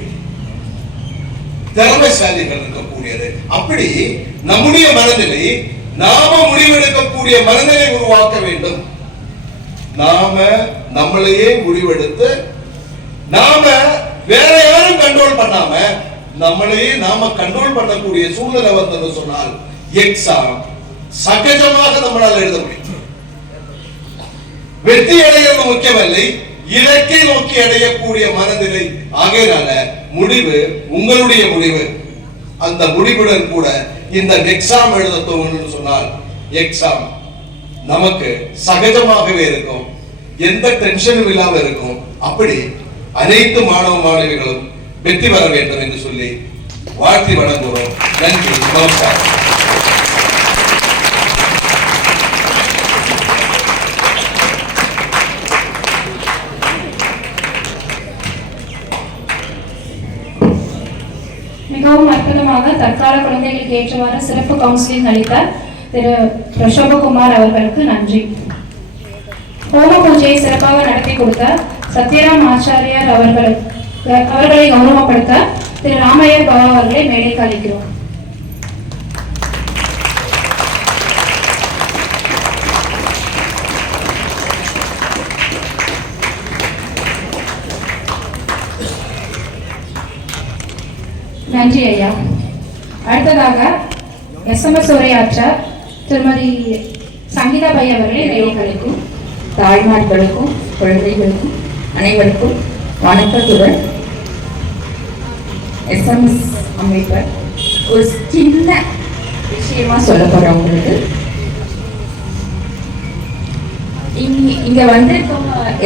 திறமைசாலிகள் இருக்கக்கூடியது. அப்படி நம்முடைய மனநிலை, நாம முடிவெடுக்கக்கூடிய மனநிலை உருவாக்க வேண்டும். நாம நம்மளையே முடிவெடுத்து நாம வேற யாரும் கண்ட்ரோல் பண்ணாம நம்மளையே நாம கண்ட்ரோல் பண்ணக்கூடிய சூழ்நிலை வந்து சொன்னால் எக்ஸாம் சகஜமாக நம்மளால் எழுத முடியும். வெற்றி அடைகிறது முக்கியமில்லை, இலக்கை நோக்கி அடையக்கூடிய மனநிலை. ஆகையினால முடிவு உங்களுடைய முடிவு. அந்த முடிவுடன் கூட இந்த எக்ஸாம் எழுத தோணும்னு சொன்னால் எக்ஸாம் நமக்கு சகஜமாகவே இருக்கும், எந்த டென்ஷனும் இல்லாம இருக்கும். அப்படி அனைத்து மாணவ மாணவிகளும் வெற்றி பெற வேண்டும் என்று சொல்லி வாழ்த்தி வணங்குகிறோம். நன்றி, நமஸ்காரம். மிகவும் அற்புதமாக தற்கால குழந்தைகளுக்கு ஏற்றவாறு சிறப்பு கவுன்சிலிங் அளித்த திரு பிரசோபகுமார் அவர்களுக்கு நன்றி. ஹோம பூஜையை சிறப்பாக நடத்தி கொடுத்த சத்யராம் ஆச்சாரியார் அவர்களை கௌரவப்படுத்த திரு ராமையர் பாபா அவர்களை மேடைக்கு அழைக்கிறோம். நன்றி ஐயா. அடுத்ததாக SMS உரையாற்ற திருமதி சங்கீதா பை அவர்களை மேடைக்கு அழைக்கும். தாய்மார்களுக்கும் குழந்தைகளுக்கும் அனைவருக்கும் வணக்கத்துடன் SMS அமைப்பை ஒரு சின்ன விஷயமா சொல்ல போறேன் உங்களுக்கு. இங்க வந்து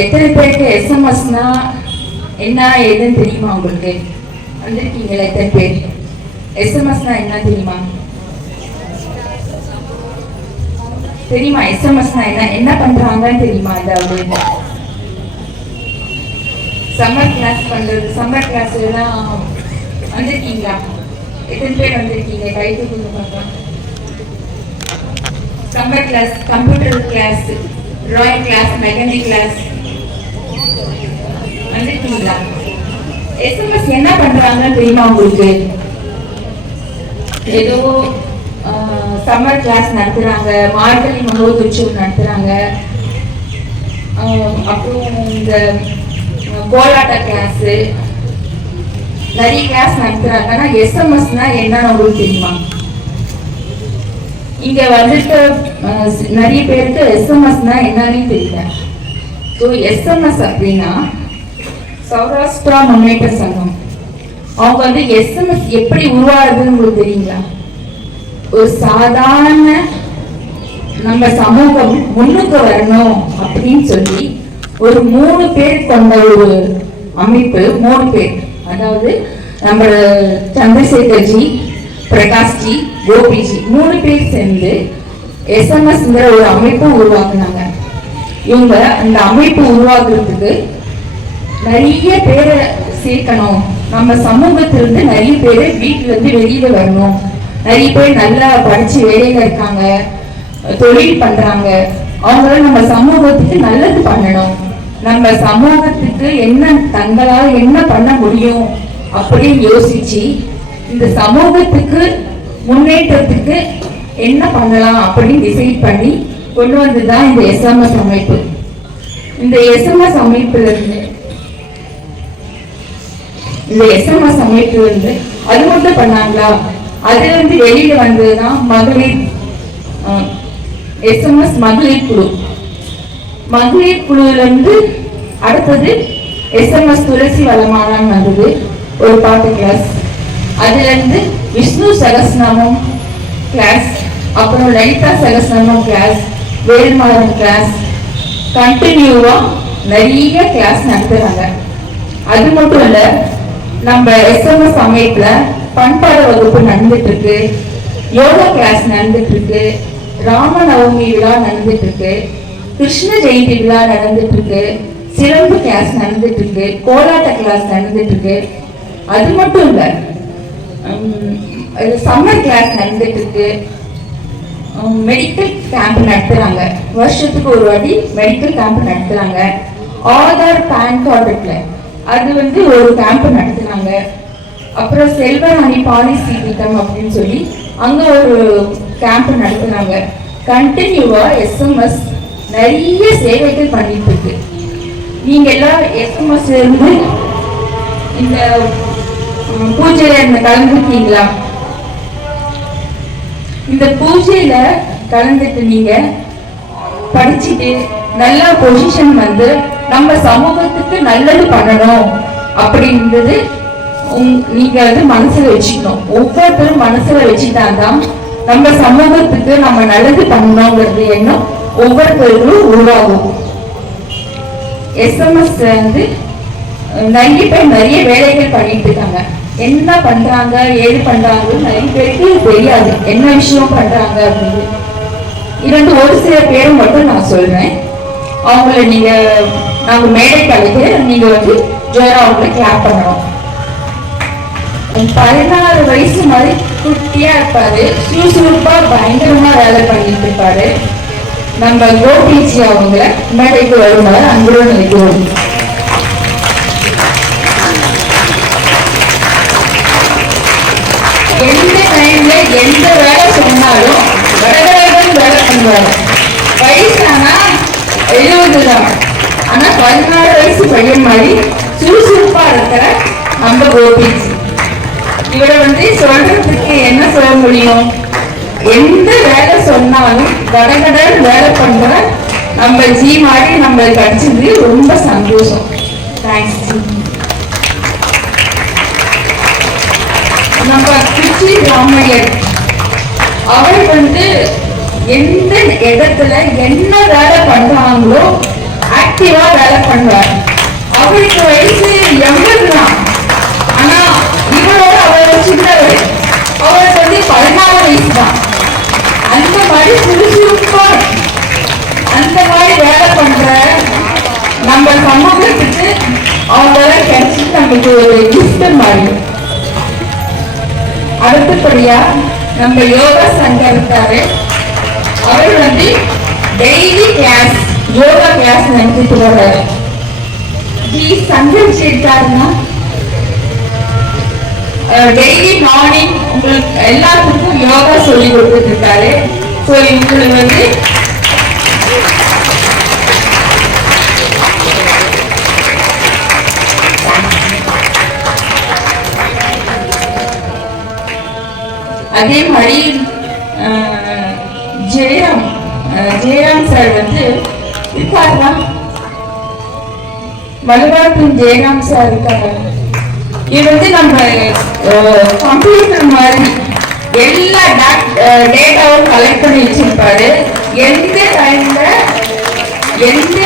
எத்தனை பேருக்கு SMS-னா என்ன ஏதுன்னு தெரியுமா? உங்களுக்கு வந்திருக்கீங்களா எத்தனை பேர்? SMS-னா என்ன தெரியுமா? தெரியுமா? SMS-னா என்ன பண்றாங்கன்னு தெரியுமா? அதாவது சம்மர் கிளாஸ் பண்றது. சம்மர் கிளாஸ் எல்லாம் வந்திருக்கீங்களா? எத்தனை பேர் வந்திருக்கீங்க? கை தூக்குங்க பார்க்கலாம். Summer class, computer class, drawing class, mechanic class வந்திருக்கீங்களா? SMS என்ன பண்றாங்கன்னு தெரியுமா உங்களுக்கு? ஏதோ சம்மர் கிளாஸ் நடத்துறாங்க, மார்கழி மகோத்சவம் நடத்துறாங்க, அப்புறம் இந்த கோலாட்ட கிளாஸ், நிறைய கிளாஸ் நடத்துறாங்க. ஆனா SMS-னா என்னன்னு உங்களுக்கு தெரியுமா? இங்க வந்துட்டு நிறைய பேருக்கு SMS-னா என்னன்னு தெரியல. ஸோ SMS அப்படின்னா சௌராஷ்டிரா முன்னேற்ற சங்கம். அவங்க வந்து SMS எப்படி உருவாகுதுன்னு உங்களுக்கு தெரியுங்களா? ஒரு சாதாரண நம்ம சமூகம் முன்னுக்கு வரணும் அப்படின்னு சொல்லி ஒரு 3 பேர் கொண்ட ஒரு அமைப்பு. 3 பேர், அதாவது நம்ம சந்திரசேகர்ஜி, பிரகாஷ்ஜி, கோபிஜி 3 பேர் சேர்ந்து எஸ்எம்எஸ்ங்கிற ஒரு அமைப்பை உருவாக்குனாங்க. இவங்க அந்த அமைப்பு உருவாக்குறதுக்கு நிறைய பேரை சேர்க்கணும், நம்ம சமூகத்திலிருந்து நிறைய பேர் வீட்டுல இருந்து வெளியில வரணும், நிறைய பேர் நல்லா படிச்சு வேலையில இருக்காங்க, தொழில் பண்றாங்க, அவங்கள நம்ம சமூகத்துக்கு நல்லது பண்ணணும், நம்ம சமூகத்துக்கு என்ன தங்களால் என்ன பண்ண முடியும் அப்படின்னு யோசிச்சு இந்த சமூகத்துக்கு முன்னேற்றத்துக்கு என்ன பண்ணலாம் அப்படின்னு டிசைட் பண்ணி கொண்டு வந்ததுதான் இந்த எஸ்எம்எஸ் அமைப்பு. இந்த எஸ்எம்எஸ் அமைப்புல இருந்து அது மட்டும் பண்ணாங்களா, அதுல இருந்து வெளியில வந்ததுதான் மகளிர் எஸ்எம்எஸ் மகளிர் குழு. மகளிர் குழுல இருந்து அடுத்தது எஸ்எம்எஸ் துளசி வளமானான்னு வந்தது, ஒரு பாட்டு கிளாஸ். அதுல இருந்து விஷ்ணு சகஸ்நாமம் கிளாஸ், அப்புறம் லலிதா சகஸ்நாமம் கிளாஸ், வேல்மாறன் கிளாஸ், கண்டினியூவா நிறைய கிளாஸ் நடத்துறாங்க. அது மட்டும் இல்ல, நம்ம எஸ்எம்எஸ் அமைப்புல பண்பாடு வகுப்பு நடந்துட்டு இருக்கு, யோகா கிளாஸ் நடந்துட்டு இருக்கு, ராமநவமி விழா நடந்துட்டு இருக்கு, கிருஷ்ண ஜெயந்தி விழா நடந்துட்டு இருக்கு, சிறப்பு கிளாஸ் நடந்துட்டு இருக்கு, கோலாட்ட கிளாஸ் நடந்துட்டு இருக்கு. அது மட்டும் இல்ல, சம்மர் கிளாஸ் நடந்துட்டு இருக்கு, மெடிக்கல் கேம்ப் நடத்துறாங்க, வருஷத்துக்கு ஒரு வாட்டி மெடிக்கல் கேம்ப் நடத்துறாங்க. ஆதார் பேன் கார்டுல அது ஒரு கேம்ப் நடத்துனாங்க. அப்புறம் செல்வராணி பாலிசி திட்டம் அப்படின்னு சொல்லி அங்க ஒரு கேம்ப் நடத்துனாங்க. கண்டினியூவா எஸ்எம்எஸ் நிறைய சேவைகள் பண்ணிட்டு இருக்கு. நீங்க எல்லாம் எஸ்எம்எஸ் இருந்து இந்த பூஜையில கலந்துருக்கீங்களா? இந்த பூஜையில கலந்துட்டு நீங்க படிச்சுட்டு நல்ல பொசிஷன் நம்ம சமூகத்துக்கு நல்லது பண்ணணும் அப்படின்றது நீங்க மனசுல வச்சுக்கணும். ஒவ்வொருத்தரும் மனசுல வச்சுட்டாதான் நம்ம சமூகத்துக்கு நம்ம நல்லது பண்ணணுங்கிறது எண்ணம் ஒவ்வொருத்தருக்கும் உருவாகும். எஸ்எம்எஸ் நிறைய பேர் நிறைய வேலைகள் பண்ணிட்டு இருக்காங்க. என்ன பண்றாங்க ஏது பண்றாங்க நிறைய பேருக்கு தெரியாது, என்ன விஷயம் பண்றாங்க அப்படின்னு. ஒரு சில பேரும் மட்டும் நான் சொல்றேன். அவங்கள நீங்க நாங்க மேடைக்கு அழைக்க நீங்க ஜோரா அவங்களை கிளாப் பண்ணணும். 16 வயசு மாதிரி குட்டியா இருப்பாரு, சுறுசுறுப்பா பயங்கரமா வேலை பண்ணிட்டு இருப்பாரு. நம்ம கோபிஜி அவங்க மேடைக்கு வருமாறு அன்புடன் நினைக்கிறோம். எந்த டைம்ல எந்த வேலை சொன்னாலும் கடகடகன்னு வேலை பண்ணுவாரு. வயசானா 70 தான், ஆனா 16 வயசு பையன் மாதிரி சுறுசுறுப்பா இருக்கிற நம்ம கோபிஜி. இவரை சொல்றதுக்கு என்ன சொல்ல முடியும்? எந்த வேலை சொன்னாலும் கடகடன்னு வேலை பண்ற நம்ம ஜி மாதிரி நம்ம கிடைச்சது ரொம்ப சந்தோஷம். Thanks G. நம்ம திருச்சி ராமையர் அவர் எந்த இடத்துல என்ன வேலை பண்றாங்களோ ஆக்டிவா வேலை பண்ணுவார். அவருக்கு வயசு 80 தான், ஆனா இவரோட அவர் சின்னவர், அவருக்கு 14 வயசு தான். அந்த மாதிரி சுறுசுறுப்பா அந்த மாதிரி வேலை பண்ற நம்ம சமூகத்துக்கு அவங்கள கிடைச்சி நமக்கு ஒரு கிஃப்ட் மாதிரி. அடுத்தபடியா நம்ம யோகா சங்கர் இருக்காரு. அவர் டெய்லி கிளாஸ் யோகா கிளாஸ் நடத்திட்டு வர்றாரு. சங்கர் இருக்காருன்னா டெய்லி மார்னிங் உங்களுக்கு எல்லாத்துக்கும் யோகா சொல்லி கொடுத்துட்டு இருக்காரு. ஸோ இவங்களுக்கு அதே மாதிரி ஜெயராம் சார் இருக்காருன்னா மலுவாக்கும் ஜெயராம் சார் இருக்காரு. இது நம்ம கம்ப்யூட்டர் மாதிரி எல்லா டேட்டாவும் கலெக்ட் பண்ணி வச்சிருப்பாரு. எந்த டைம்ல எந்த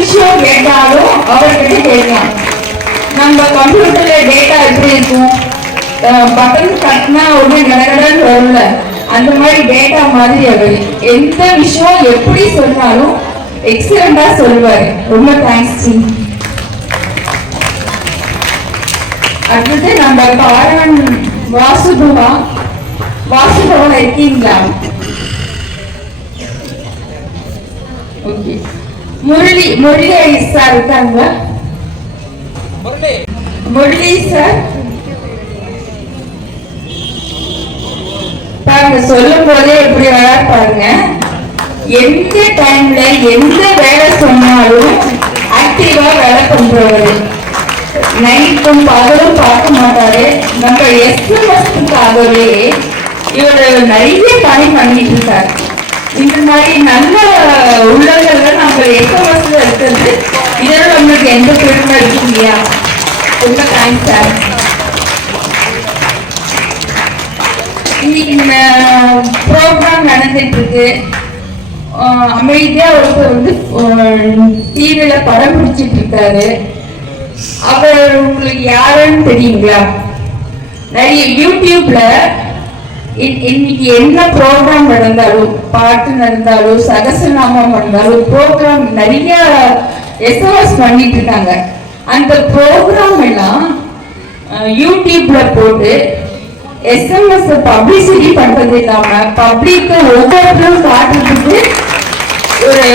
விஷயம் கேட்டாலும் அவர்கிட்ட கேட்கலாம். நம்ம கம்ப்யூட்டர்ல டேட்டா எப்படி இருக்கும், பட்டன் தட்டினா உடனே கடகடன்னு வரும்ல, அந்த மாதிரி டேட்டா மாதிரி அவர் எந்த விஷயம் எப்படி சொன்னாலும் எக்ஸலண்டா சொல்லுவாரு. ரொம்ப தேங்க்ஸ். அடுத்தது நம்ம பாரன் வாசுபவா இருக்கீங்களா? ஓகே. முரளி சார் இருக்காங்க. முரளி சார் பாருங்க, சொல்லும் போதே எப்படி வர பாருங்க. எந்த டைம்ல எந்த வேலை சொன்னாலும் ஆக்டிவா வேலை பண்றவரு. நைட்டும் பகலும் பார்க்க மாட்டாரு. நம்ம எஸ்எம்எஸ்க்காகவே இவர் நிறைய பணி பண்ணிட்டு இருக்காரு. இந்த மாதிரி நல்ல உள்ளங்கள்ல நம்ம எஸ்எம்எஸ்ல இருக்கிறது, இதெல்லாம் நம்மளுக்கு எந்த பெருமை இருக்கு இல்லையா? ரொம்ப தேங்க்ஸ் சார். இன்னைக்கு இந்த ப்ரோக்ராம் நடந்துட்டு இருக்கு. அமைதியா ஒருத்தர் வந்து டிவியில படம் பிடிச்சிட்டு இருக்காரு. அவர் உங்களுக்கு யாருன்னு தெரியுங்களா? நிறைய யூடியூப்ல இன்னைக்கு என்ன ப்ரோக்ராம் நடந்தாலும், பாட்டு நடந்தாலும், சகசநாமம் நடந்தாலும், ப்ரோக்ராம் நிறைய எஸ்எம்எஸ் பண்ணிட்டு இருக்காங்க. அந்த ப்ரோக்ராம் எல்லாம் யூடியூப்ல போட்டு எஸ்எம்எஸ் பப்ளிசிட்டி பண்றது இல்லாம பப்ளிக் ஒவ்வொருத்தரும் காட்டுறதுக்கு ஒரு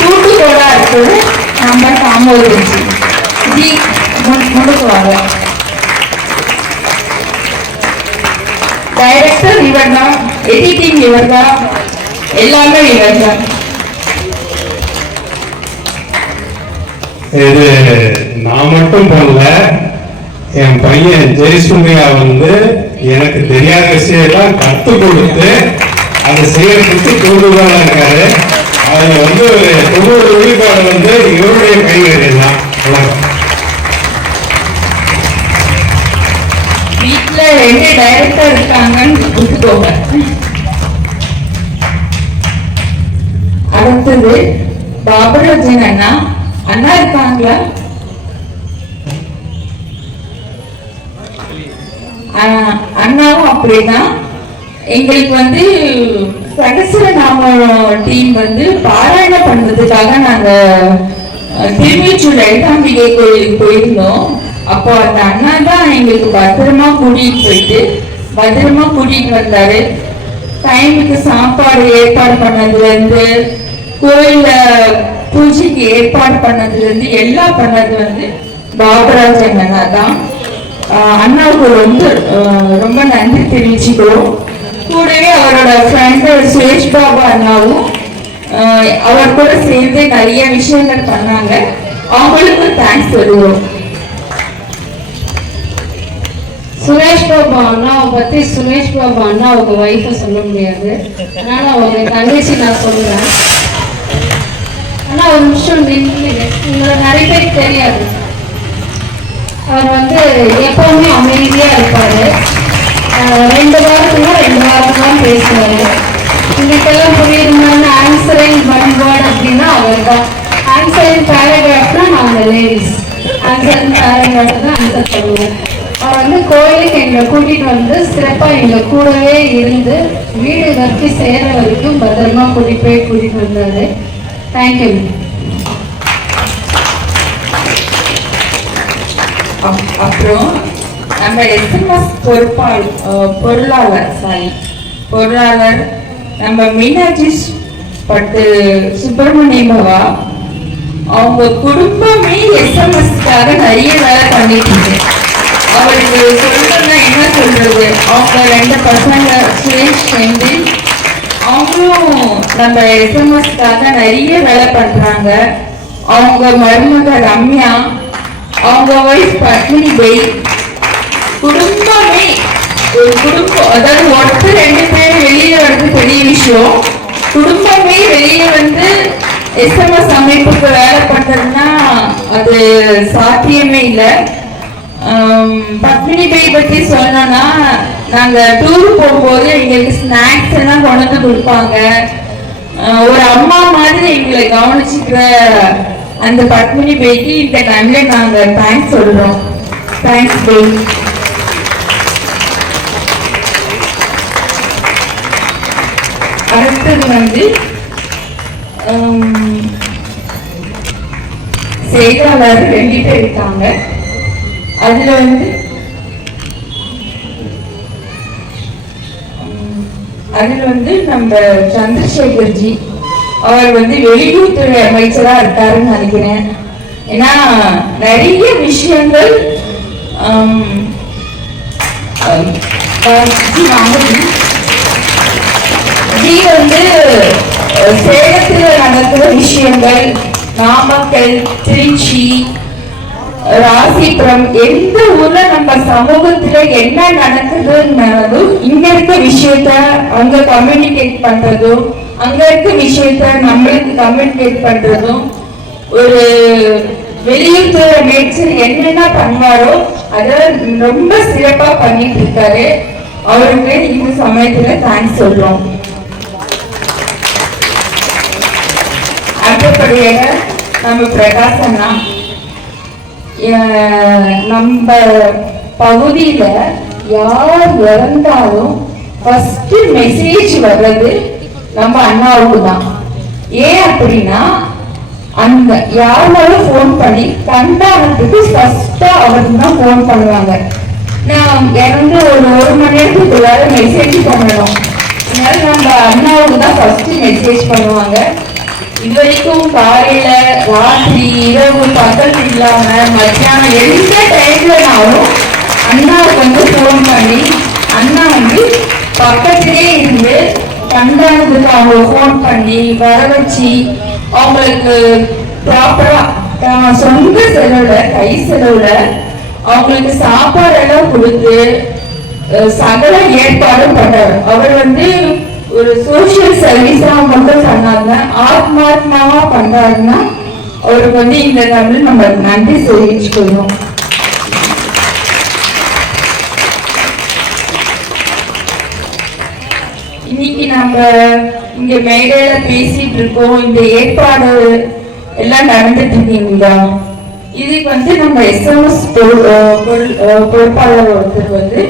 கூட்டுகோடா இருக்குது. நம்ம காமோதிச்சு முடுக்குவாங்க. டைரக்டர் இவர் தான், எடிட்டிங் இவர் தான், எல்லாமே இவர் தான். இது நான் மட்டும் போடல, என் பையன் ஜெயசூர்யா வந்து எனக்கு தெரியாத விஷயம் கற்றுக் கொடுத்து அதை செய்யறதுக்கு தூண்டுதலா இருக்காரு. அதுல வந்து ஒரு 90% வந்து இவருடைய கைவேறு தான். வீட்டுல 2 டைரக்டர் இருக்காங்கன்னு கூப்பிட்டுக்கோங்க. அடுத்தது பாபராஜன் அண்ணா இருக்காங்களா? அண்ணாவும் அப்படிதான். எங்களுக்கு வந்து சகசரநாம டீம் வந்து பாராயணம் பண்றதுக்காக நாங்க திருமிச்சூர் லலிதாம்பிகை கோயிலுக்கு போயிருந்தோம். அப்போ அந்த அண்ணா தான் எங்களுக்கு பத்திரமா கூட்டிட்டு வந்தாரு. டைமுக்கு சாப்பாடு ஏற்பாடு பண்ணதுல இருந்து, கோயில பூஜைக்கு ஏற்பாடு பண்ணதுல இருந்து, எல்லாம் பண்ணது வந்து பாபராஜன் அண்ணா தான். அண்ணாவுக்கு ரொம்ப நன்றி தெரிவிச்சுக்கிறோம். கூடவே அவரோட ஃப்ரெண்டு சுரேஷ் பாபு அண்ணாவும் அவர் கூட சேர்ந்து நிறைய விஷயங்கள் பண்ணாங்க. அவங்களுக்கும் தேங்க்ஸ் சொல்லுவோம். சுரேஷ் பாபு அண்ணாவை பத்தி சுரேஷ் பாபு அண்ணாவுக்கு வைஃபை சொல்ல முடியாது, அதனால அவங்க தங்கச்சி நான் சொல்லுவேன். ஆனா ஒரு நிமிஷம் நின்று, உங்களை நிறைய பேருக்கு தெரியாது, அவர் வந்து எப்பவுமே அமைதியா இருப்பாரு. 2 வாரத்துக்கு தான் பேசுவாரு. இன்னைக்கெல்லாம் புரியுதுமான ஆன்சரிங் ஒன் வேர்ட் அப்படின்னா அவர் தான். ஆன்சரிங் பேராகிராஃப்னா நாங்கள் லேடிஸ் ஆன்சரிங் பேராகிராஃப் தான் ஆன்சர் பண்ணுவோம். அவர் வந்து கோயிலுக்கு எங்களை கூட்டிட்டு வந்து சிறப்பா எங்க கூடவே இருந்து வீடு வரைக்கும் சேர்ற வரைக்கும் பத்திரமா கூட்டிட்டு வந்தாரு. தேங்க்யூ. அப்புறம் நம்ம எஸ்எம்எஸ் பொருளாளர் நம்ம மீனாட்சி பட்டு சுப்பிரமணியம்வா, அவங்க குடும்பமே எஸ்எம்எஸ்க்காக நிறைய வேலை பண்ணிட்டு இருக்கு. அவருக்கு சொல்றதுன்னா என்ன சொல்றது, அவங்க 2 பசங்க சுரேஷ் செந்தில், அவங்களும் நம்ம எஸ்எம்எஸ்க்காக நிறைய வேலை பண்றாங்க. அவங்க மருமக ரம்யா, அவங்க ஒய்ஃப் பத்மினி பை, குடும்பமே ஒரு குடும்பம். அதாவது ஒருத்தர் 2 பேர் வெளியே வந்து பெரிய விஷயம், குடும்பமே வெளியே வந்து எஸ்எம்எஸ் அமைப்புக்கு வேலை பண்றதுன்னா அது சாத்தியமே இல்லை. பத்மினி பை பத்தி சொன்னோம்னா, நாங்க டூர் போகும்போது எங்களுக்கு ஸ்நாக்ஸ் எல்லாம் கொண்டு வந்து கொடுப்பாங்க. ஒரு அம்மா மாதிரி எங்களை கவனிச்சுக்கிற அந்த பத்மினி பைக்கு இந்த டைம்ல நாங்க தேங்க்ஸ் சொல்றோம். தேங்க்ஸ் டேய். அடுத்தது வந்து செய்தியாளர் 2 பேர் இருக்காங்க. அதுல வந்து நம்ம சந்திரசேகர்ஜி அவர் வந்து வெளியுறவுத்துறை அமைச்சரா இருக்காருன்னு நினைக்கிறேன். ஏன்னா நிறைய விஷயங்கள் வந்து சேலத்துல நடக்கிற விஷயங்கள், நாமக்கல், திருச்சி, ராசிபுரம், எந்த ஊர்ல நம்ம சமூகத்துல என்ன நடக்குதுன்னாலும் இங்க இருக்க விஷயத்த அங்க கம்யூனிகேட் பண்றதும், அங்க இருக்க விஷயத்த நம்மளுக்கு கம்யூனிகேட் பண்றதும், ஒரு வெளியுறவுத்துறை அமைச்சர் என்னென்ன பண்ணுவாரோ அதை ரொம்ப சிறப்பா பண்ணிட்டு இருக்காரு. அவருக்கு இந்த சமயத்துல தேங்க்ஸ் சொல்றோம். அடுத்தபடியாக நம்ம பிரகாஷ் அண்ணா, நம்ம பகுதியில யார் இறந்தாலும் ஃபர்ஸ்ட் மெசேஜ் வர்றது நம்ம அண்ணாவுக்கு தான். ஏன் அப்படின்னா அந்த யாருனாலும் போன் பண்ணி கண்டானத்துக்கு ஃபர்ஸ்டா அவருக்கு தான் போன் பண்ணுவாங்க. நான் இறந்து ஒரு மணி நேரத்துக்குள்ளார மெசேஜ் பண்ணணும், அதனால நம்ம அண்ணாவுக்கு தான் ஃபர்ஸ்ட் மெசேஜ் பண்ணுவாங்க. இது வரைக்கும் காலையில, ராத்திரி, இரவு, பகல் இல்லாம மத்தியானம் எந்த டைம்லனாலும் அண்ணாவுக்கு வந்து போன் பண்ணி அண்ணா வந்து பக்கத்திலே இருந்து கண்டானதுக்கு அவங்க போன் பண்ணி வர வச்சு அவங்களுக்கு ப்ராப்பரா சொந்த செலவுல, கை செலவுல அவங்களுக்கு சாப்பாடெல்லாம் கொடுத்து சகல ஏற்பாடும் பண்றாரு. அவர் வந்து ஒரு சோசியல் சர்வீஸா மட்டும் பண்ணாங்க, ஆத்மாத்மாவா பண்றாருன்னா அவருக்கு வந்து இந்த தமிழ் நம்ம நன்றி தெரிவிச்சுக்கணும். இன்னைக்கு நம்ம இங்க மேடையில பேசிட்டு இருக்கோம், இந்த ஏற்பாடு எல்லாம் நடந்துட்டு இருக்கீங்களா? இதுக்கு வந்து நம்ம SMS பொறுப்பாளர் ஒருத்தர் வந்து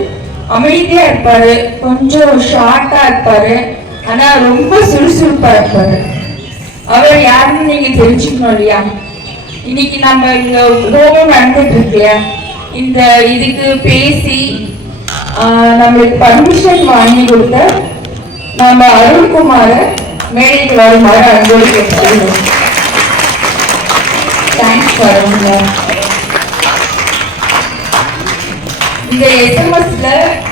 அமைதியா இருப்பாரு, கொஞ்சம் ஷார்ட்டா இருப்பாரு, ஆனா ரொம்ப சுறுசுறுப்பா இருப்பாரு. அவர் யாருன்னு நீங்க தெரிஞ்சுக்கணும் இல்லையா? இன்னைக்கு நம்ம இங்க ஹோமம் நடந்துட்டு இருக்கியா, இந்த இதுக்கு பேசி நம்மளுக்கு பர்மிஷன் வாங்கி கொடுத்த நம்ம அருண்குமார மேடைக்கு வருமாறு அன்போடு கேட்டுக்கொள்கிறோம். தேங்க்ஸ் வருங்க. இந்த SMS-ல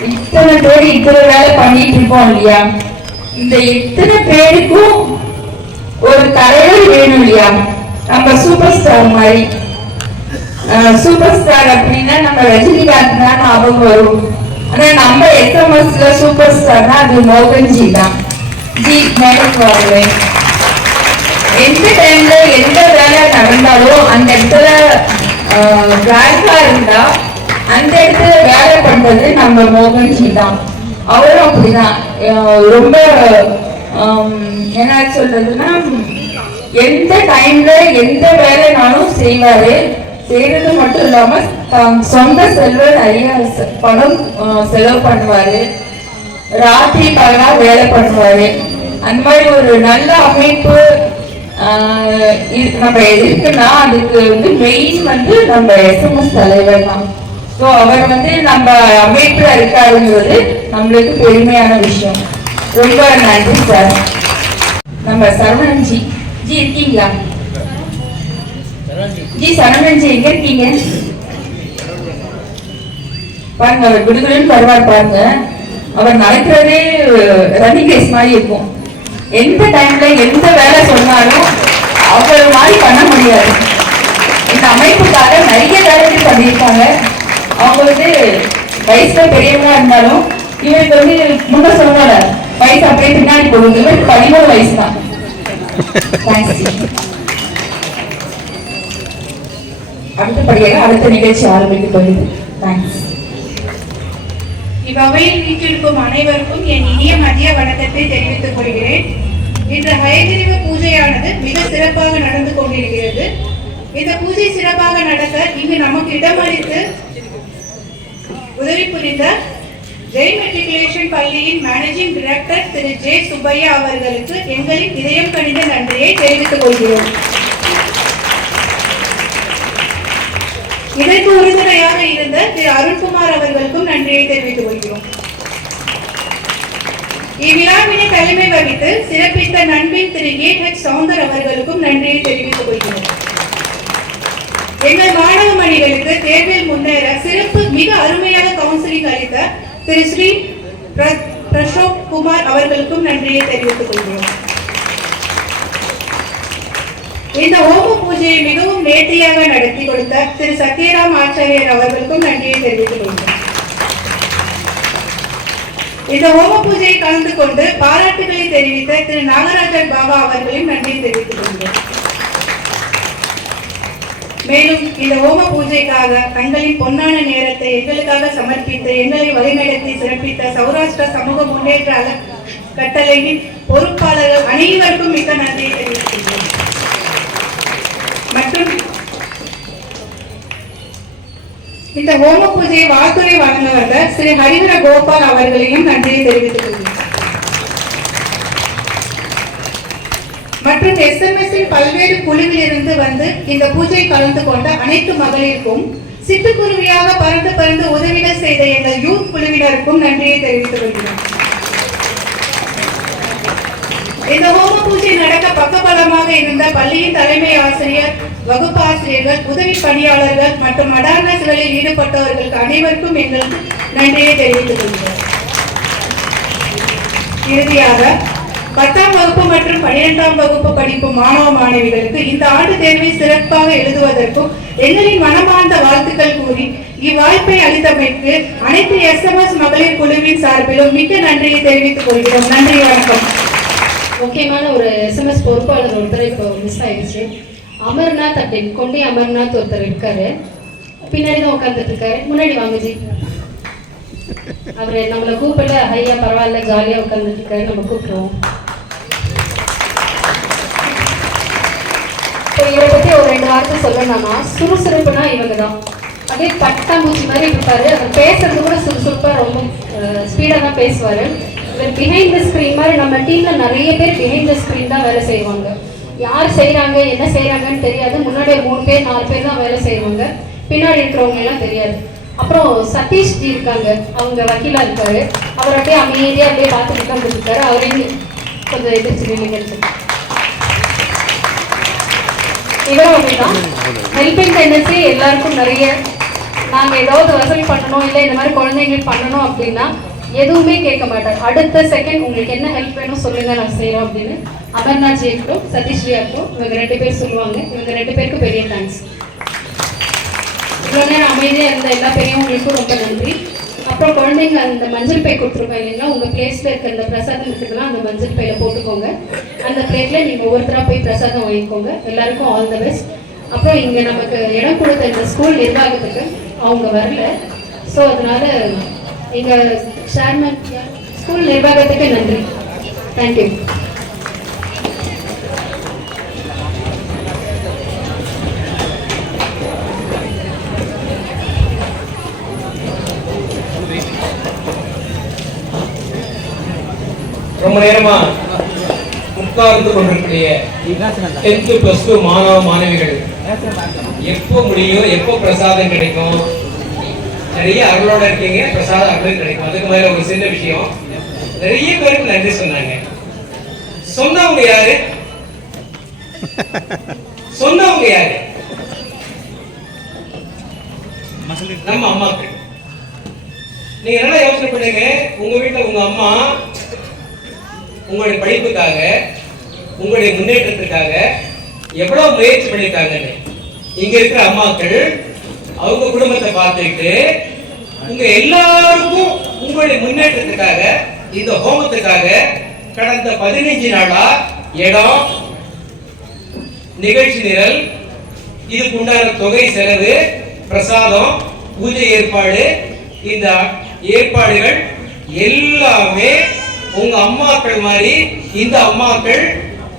இத்தனை பேர் இத்தனை வேலை பண்ணிட்டு இருக்கோம் இல்லையா? இந்த இத்தனை பேருக்கும் ஒரு தலைவர் வேணும் இல்லையா? நம்ம சூப்பர் ஸ்டார் மாதிரி. சூப்பர் ஸ்டார் அப்படின்னா நம்ம ரஜினிகாந்த் தான் ஞாபகம் வரும். ஆனா நம்ம SMS-ல சூப்பர் ஸ்டார்னா அது மோகன்ஜி தான். ஜி மேடம் வருவேன். எந்த டைம்ல எந்த வேலை நடந்தாலும் அந்த இடத்துல பிளாங்கா இருந்தா அந்த இடத்துல வேலை பண்றது நம்ம மோகன்ஜி தான். அவரும் அப்படிதான். ரொம்ப என்ன சொல்றதுன்னா எந்த டைம்ல எந்த வேலைனாலும் செய்வாரு. செய்யறது மட்டும் இல்லாம சொந்த செலவு நிறைய பணம் செலவு பண்ணுவாரு, ராத்திரி பகலா வேலை பண்ணுவாரு. அந்த மாதிரி ஒரு நல்ல அமைப்பு நம்ம இருக்குன்னா அதுக்கு வந்து மெயின் வந்து நம்ம SMS தலைவர் தான். ஸோ அவர் வந்து நம்ம அமைப்புல இருக்காருங்கிறது நம்மளுக்கு பெருமையான விஷயம். ரொம்ப நன்றி சார். நம்ம சரவணன்ஜி ஜி இருக்கீங்களா? ஜி சரவணன்ஜி எங்க இருக்கீங்க? பாருங்க, அவர் குடுகுடுன்னு வருவார் பாருங்க. அவர் நடக்கிறதே ரன்னிங் ரேஸ் மாதிரி இருக்கும். எந்த டைம்ல எந்த வேலை சொன்னாலும் அவர் மாதிரி பண்ண முடியாது. இந்த அமைப்புக்காக நிறைய வேலைகள் பண்ணியிருக்காங்க. அவங்க வந்து வயசுல பெரியவங்களா இருந்தாலும் இவருக்கு வந்து முன்ன சொன்னால வயசு அப்படியே பின்னாடி போகுது. இவருக்கு 13 வயசு தான். அடுத்தபடியாக அடுத்த நிகழ்ச்சி ஆரம்பிக்கப்படுது. தேங்க்ஸ். இவ்வகையில் வீட்டிற்கும் அனைவருக்கும் என் இனிய மதிய வணக்கத்தை தெரிவித்துக் கொள்கிறேன். இந்த ஹயகிரிவ பூஜையானது மிக சிறப்பாக நடந்து கொண்டிருக்கிறது. இந்த பூஜை சிறப்பாக நடக்க இங்கு நமக்கு இடமளித்து உதவி புரிந்த ஜெய் மெட்ரிகுலேஷன் பள்ளியின் மேனேஜிங் டைரக்டர் திரு ஜே சுப்பையா அவர்களுக்கு எங்களின் இதயம் கனிந்த நன்றியை தெரிவித்துக் கொள்கிறோம். இதற்கு உறுதுணையாக இருந்த திரு அருண்குமார் அவர்களுக்கும் நன்றியை தெரிவித்துக் கொள்கிறோம். இவ்விழாவினை தலைமை வகித்து சிறப்பித்த நண்பின் திரு ஏ.ஹெச். சௌந்தர் அவர்களுக்கும் நன்றியை தெரிவித்துக் கொள்கிறோம். எங்கள் மாணவ மணிகளுக்கு தேர்வில் முன்னேற சிறப்பு மிக அருமையாக கவுன்சிலிங் அளித்த திரு ஸ்ரீ பிரசோக் குமார் அவர்களுக்கும் நன்றியை தெரிவித்துக் கொள்கிறோம். இந்த ஹோம பூஜையை மிகவும் நேர்த்தியாக நடத்தி கொடுத்த திரு சத்யராம் ஆச்சாரியர் அவர்களுக்கும் நன்றியை தெரிவித்துக் கொள்கிறோம். இந்த ஹோம பூஜையை கலந்து கொண்டு பாராட்டுகளை தெரிவித்த திரு நாகராஜன் பாபா அவர்களையும் நன்றியை தெரிவித்துக் கொள்கிறோம். மேலும் இந்த ஹோம பூஜைக்காக தங்களின் பொன்னான நேரத்தை எங்களுக்காக சமர்ப்பித்து எங்களை வழிநடத்தி சிறப்பித்த சௌராஷ்டிரா சமூக முன்னேற்ற கட்டளையின் பொறுப்பாளர்கள் அனைவருக்கும் மிக்க நன்றியை தெரிவித்துள்ளோம். மற்றும் இந்த ஹோம பூஜையை வாழ்த்துறை வழங்க வந்த ஸ்ரீ ஹரிஹர கோபால் அவர்களையும் நன்றியை தெரிவித்துக் கொள்கிறேன். மற்றும் SMS பல்வேறு குழுவிலிருந்து வந்து இந்த பூஜை கலந்து கொண்ட அனைத்து மகளிருக்கும் சிட்டுக்குருவியாக பறந்து பறந்து உதவிகள் செய்த எங்கள் யூத் குழுவினருக்கும் நன்றியை தெரிவித்துக் கொள்கிறோம். இந்த ஹோம பூஜை நடக்க பக்கபலமாக இருந்த பள்ளியின் தலைமை ஆசிரியர், வகுப்பு ஆசிரியர்கள், உதவி பணியாளர்கள் மற்றும் அடார்னஸ்களில் ஈடுபட்டவர்களுக்கு அனைவருக்கும் எங்கள் நன்றியை தெரிவித்துக் கொள்கிறோம். இறுதியாக 10ஆம் வகுப்பு மற்றும் 12ஆம் வகுப்பு படிக்கும் மாணவ மாணவிகளுக்கு இந்த ஆண்டு தேர்வை சிறப்பாக எழுதுவதற்கும் எங்களின் மனமார்ந்த வாழ்த்துக்கள் கூறி இவ்வாய்ப்பை அளித்தமைக்கு அனைத்து SMS மகளிர் குழுவின் சார்பிலும் மிக்க நன்றியை தெரிவித்துக் கொள்கிறோம். நன்றி, வணக்கம். முக்கியமான ஒரு SMS பொறுப்பாளர் ஒருத்தர் இப்போ மிஸ் ஆயிடுச்சு. அமர்நாத் அப்படின்னு கொண்டி அமர்நாத் ஒருத்தர் இருக்காரு, பின்னாடி தான் உட்காந்துட்டு இருக்காரு. முன்னாடி வாங்க ஜி. அவரு நம்மளை கூப்பிடல, ஐயா பரவாயில்ல ஜாலியா உட்காந்துட்டு இருக்காரு, நம்ம கூப்பிடுவோம். இவரை பத்தி ஒரு 2 வார்த்தை சொல்லணும்னா, சுறுசுறுப்புனா இவங்க தான். அப்படியே பட்டாம்பூச்சி மாதிரி இருப்பாரு. அவர் பேசுறது கூட சுறுசுறுப்பா ரொம்ப ஸ்பீடா தான் பேசுவாரு. இவர் பிஹைண்ட் த ஸ்கிரீன் மாதிரி நம்ம டீம்ல நிறைய பேர் பிஹைண்ட் த ஸ்கிரீன் தான் வேலை செய்வாங்க. யார் செய்யறாங்க என்ன செய்யறாங்கன்னு தெரியாது. முன்னாடி 3 பேர் 4 பேர் தான் வேலை செய்வாங்க, பின்னாடி இருக்கிறவங்க எல்லாம் தெரியாது. அப்புறம் சதீஷ் ஜி இருக்காங்க, அவங்க வக்கீலா இருக்காரு. அவர் அப்படியே அமைதியா அப்படியே பார்த்துட்டு தான் இருக்காரு. அவரையும் கொஞ்சம் எதிர்த்து நினைக்கிறது. இவரும் அப்படிதான் ஹெல்பிங் டெண்டன்சி எல்லாருக்கும் நிறைய. நாங்க ஏதாவது வசதி பண்ணணும் இல்லை இந்த மாதிரி குழந்தைங்களுக்கு பண்ணணும் அப்படின்னா எதுவுமே கேட்க மாட்டார். அடுத்த செகண்ட் உங்களுக்கு என்ன ஹெல்ப் வேணும் சொல்லுங்க, நான் செய்யறோம் அப்படின்னு. அமர்நாத் ஜி இருக்கட்டும், சதீஷ் ஜி இருக்கட்டும், இவங்க 2 பேர் சொல்லுவாங்க. இவங்க 2 பேருக்கும் பெரிய தேங்க்ஸ். இவ்வளோ நேரம் அமைதியாக இருந்த எல்லா பெரியவங்களுக்கும் ரொம்ப நன்றி. அப்புறம் குழந்தைங்க அந்த மஞ்சள் பை கொடுத்துருக்கோம் இல்லைங்களா, உங்கள் பிளேஸில் இருக்க அந்த பிரசாதம் இருக்குதுன்னா அந்த மஞ்சள் பையில் போட்டுக்கோங்க. அந்த பிளேட்டில் நீங்கள் ஒவ்வொருத்தராக போய் பிரசாதம் வாங்கிக்கோங்க. எல்லாருக்கும் ஆல் த பெஸ்ட். அப்புறம் இங்கே நமக்கு இடம் கொடுத்த இந்த ஸ்கூல் நிர்வாகத்துக்கு அவங்க வரல, ஸோ அதனால எங்கள் சேர்மன் ஸ்கூல் நிர்வாகத்துக்கு நன்றி. தேங்க்யூ. ரொம்ப நேரமா உட்கார்ந்து கொண்டிருக்கிற 10th + 2 மாணவ மாணவிகள் எப்போ முடியும், எப்போ பிரசாதம் கிடைக்கும்? நிறைய அருளோட இருக்கீங்க, பிரசாதம் அருள் கிடைக்கும். அதுக்கு மேல ஒரு சின்ன விஷயம், நிறைய பேருக்கு நன்றி சொன்னாங்க. சொன்னவங்க யாரு? சொன்னவங்க யாரு? நம்ம அம்மாக்கள். நீங்க நல்லா யோசனை பண்ணுங்க. உங்க வீட்டுல உங்க அம்மா உங்களுடைய படிப்புக்காக, உங்களுடைய முன்னேற்றத்துக்காக எவ்வளவு முயற்சி பண்ணிருக்காங்கன்னு. இங்க இருக்கிற அம்மாக்கள் அவங்க குடும்பத்தை பார்த்துக்கிட்டு உங்க எல்லாருக்கும் உங்களுடைய முன்னேற்றத்துக்காக இந்த ஹோமத்துக்காக கடந்த 15 நாளா இடம், நிகழ்ச்சி நிரல், இதுக்கு உண்டான தொகை, செலவு, பிரசாதம், பூஜை ஏற்பாடு, இந்த ஏற்பாடுகள் எல்லாமே உங்க அம்மாக்கள் மாதிரி இந்த அம்மாக்கள்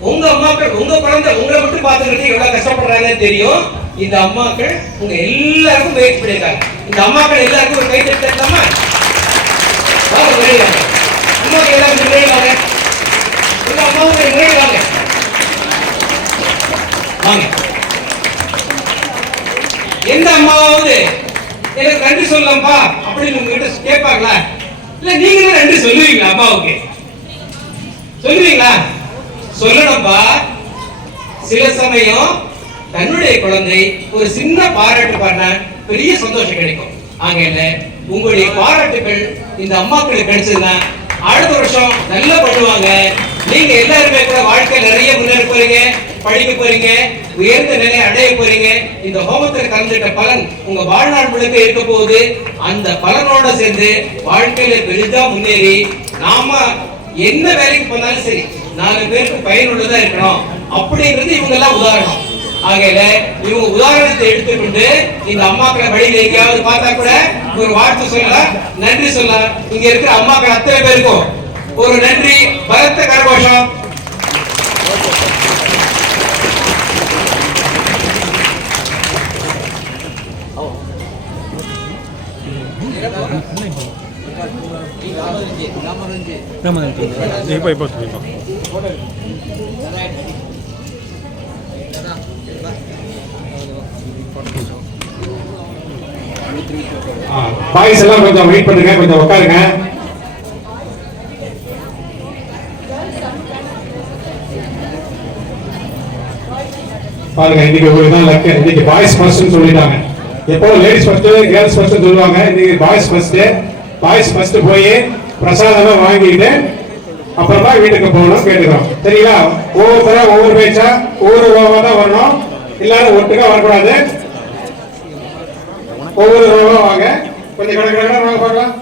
உங்க அம்மாக்கள், உங்க குழந்தை உங்களை மட்டும் பார்த்துக்கிட்டு எவ்வளவு கஷ்டப்படுறாங்கன்னு தெரியும். இந்த அம்மாக்கள் உங்க எல்லாருக்கும் முயற்சி பண்ணியிருக்காங்க. இந்த அம்மாக்கள் எல்லாருக்கும் ஒரு கை தட்டலாமா? அம்மாவுக்கு எல்லாரும் முன்னாடி வாங்க. உங்க அம்மாவுக்கு முன்னாடி வாங்க. வாங்க. எந்த அம்மாவாவது எனக்கு நன்றி சொல்லலாம்ப்பா அப்படின்னு உங்ககிட்ட கேட்பாங்களா? இல்ல நீங்களும் நன்றி சொல்லுவீங்களா? அம்மாவுக்கு சொல்லுவீங்களா? சொல்லணும்பா. சில சமயம் தன்னுடைய குழந்தை ஒரு சின்ன பாராட்டு பண்ண பெரிய சந்தோஷம் கிடைக்கும். ஆகையில உங்களுடைய பாராட்டுகள் இந்த அம்மாக்களுக்கு கிடைச்சதுன்னா அடுத்த வருஷம் நல்லா பண்ணுவாங்க. நீங்க எல்லாருமே கூட வாழ்க்கையில் நிறைய முன்னேற போறீங்க, படிக்க போறீங்க, உயர்ந்த நிலையை அடைய போறீங்க. இந்த ஹோமத்தில் கலந்துட்ட பலன் உங்க வாழ்நாள் முழுக்க இருக்க போகுது. அந்த பலனோட சேர்ந்து வாழ்க்கையில பெரிதா முன்னேறி நாம என்ன வேலைக்கு போனாலும் சரி 4 பேருக்கு பயனுள்ளதா இருக்கணும் அப்படின்றது இவங்க எல்லாம் உதாரணம். ஆகையில இவங்க உதாரணத்தை எடுத்துக்கொண்டு இந்த அம்மாக்களை வழியில் எங்கேயாவது பார்த்தா கூட ஒரு வாழ்த்து சொல்லலாம், நன்றி சொல்லலாம். இங்க இருக்கிற அம்மாக்கள் அத்தனை பேருக்கும் ஒரு நன்றி, பலத்த கரகோஷம். பாய்ஸ் எல்லாம் கொஞ்சம் வெயிட் பண்ணுங்க, கொஞ்சம் உட்காருங்க. பாருங்க, இன்னைக்கு ஒரு தான் லக்கு. இன்னைக்கு பாய்ஸ் ஃபர்ஸ்ட்னு சொல்லிட்டாங்க. எப்போதும் லேடிஸ் ஃபர்ஸ்ட், கேர்ள்ஸ் ஃபர்ஸ்ட் சொல்லுவாங்க. இன்னைக்கு பாய்ஸ் ஃபர்ஸ்ட். பாய்ஸ் ஃபர்ஸ்ட் போய் பிரசாதம் வாங்கிட்டு அப்புறமா வீட்டுக்கு போகணும் கேட்டுக்கிறோம். சரிங்களா? ஒவ்வொருத்தரும் ஒவ்வொரு பேச்சா ஒவ்வொரு ரோவா தான் வரணும், இல்லாத ஒட்டுக்கா வரக்கூடாது. ஒவ்வொரு ரோவா வாங்க. கொஞ்சம் கடை வாங்க பார்க்கலாம்.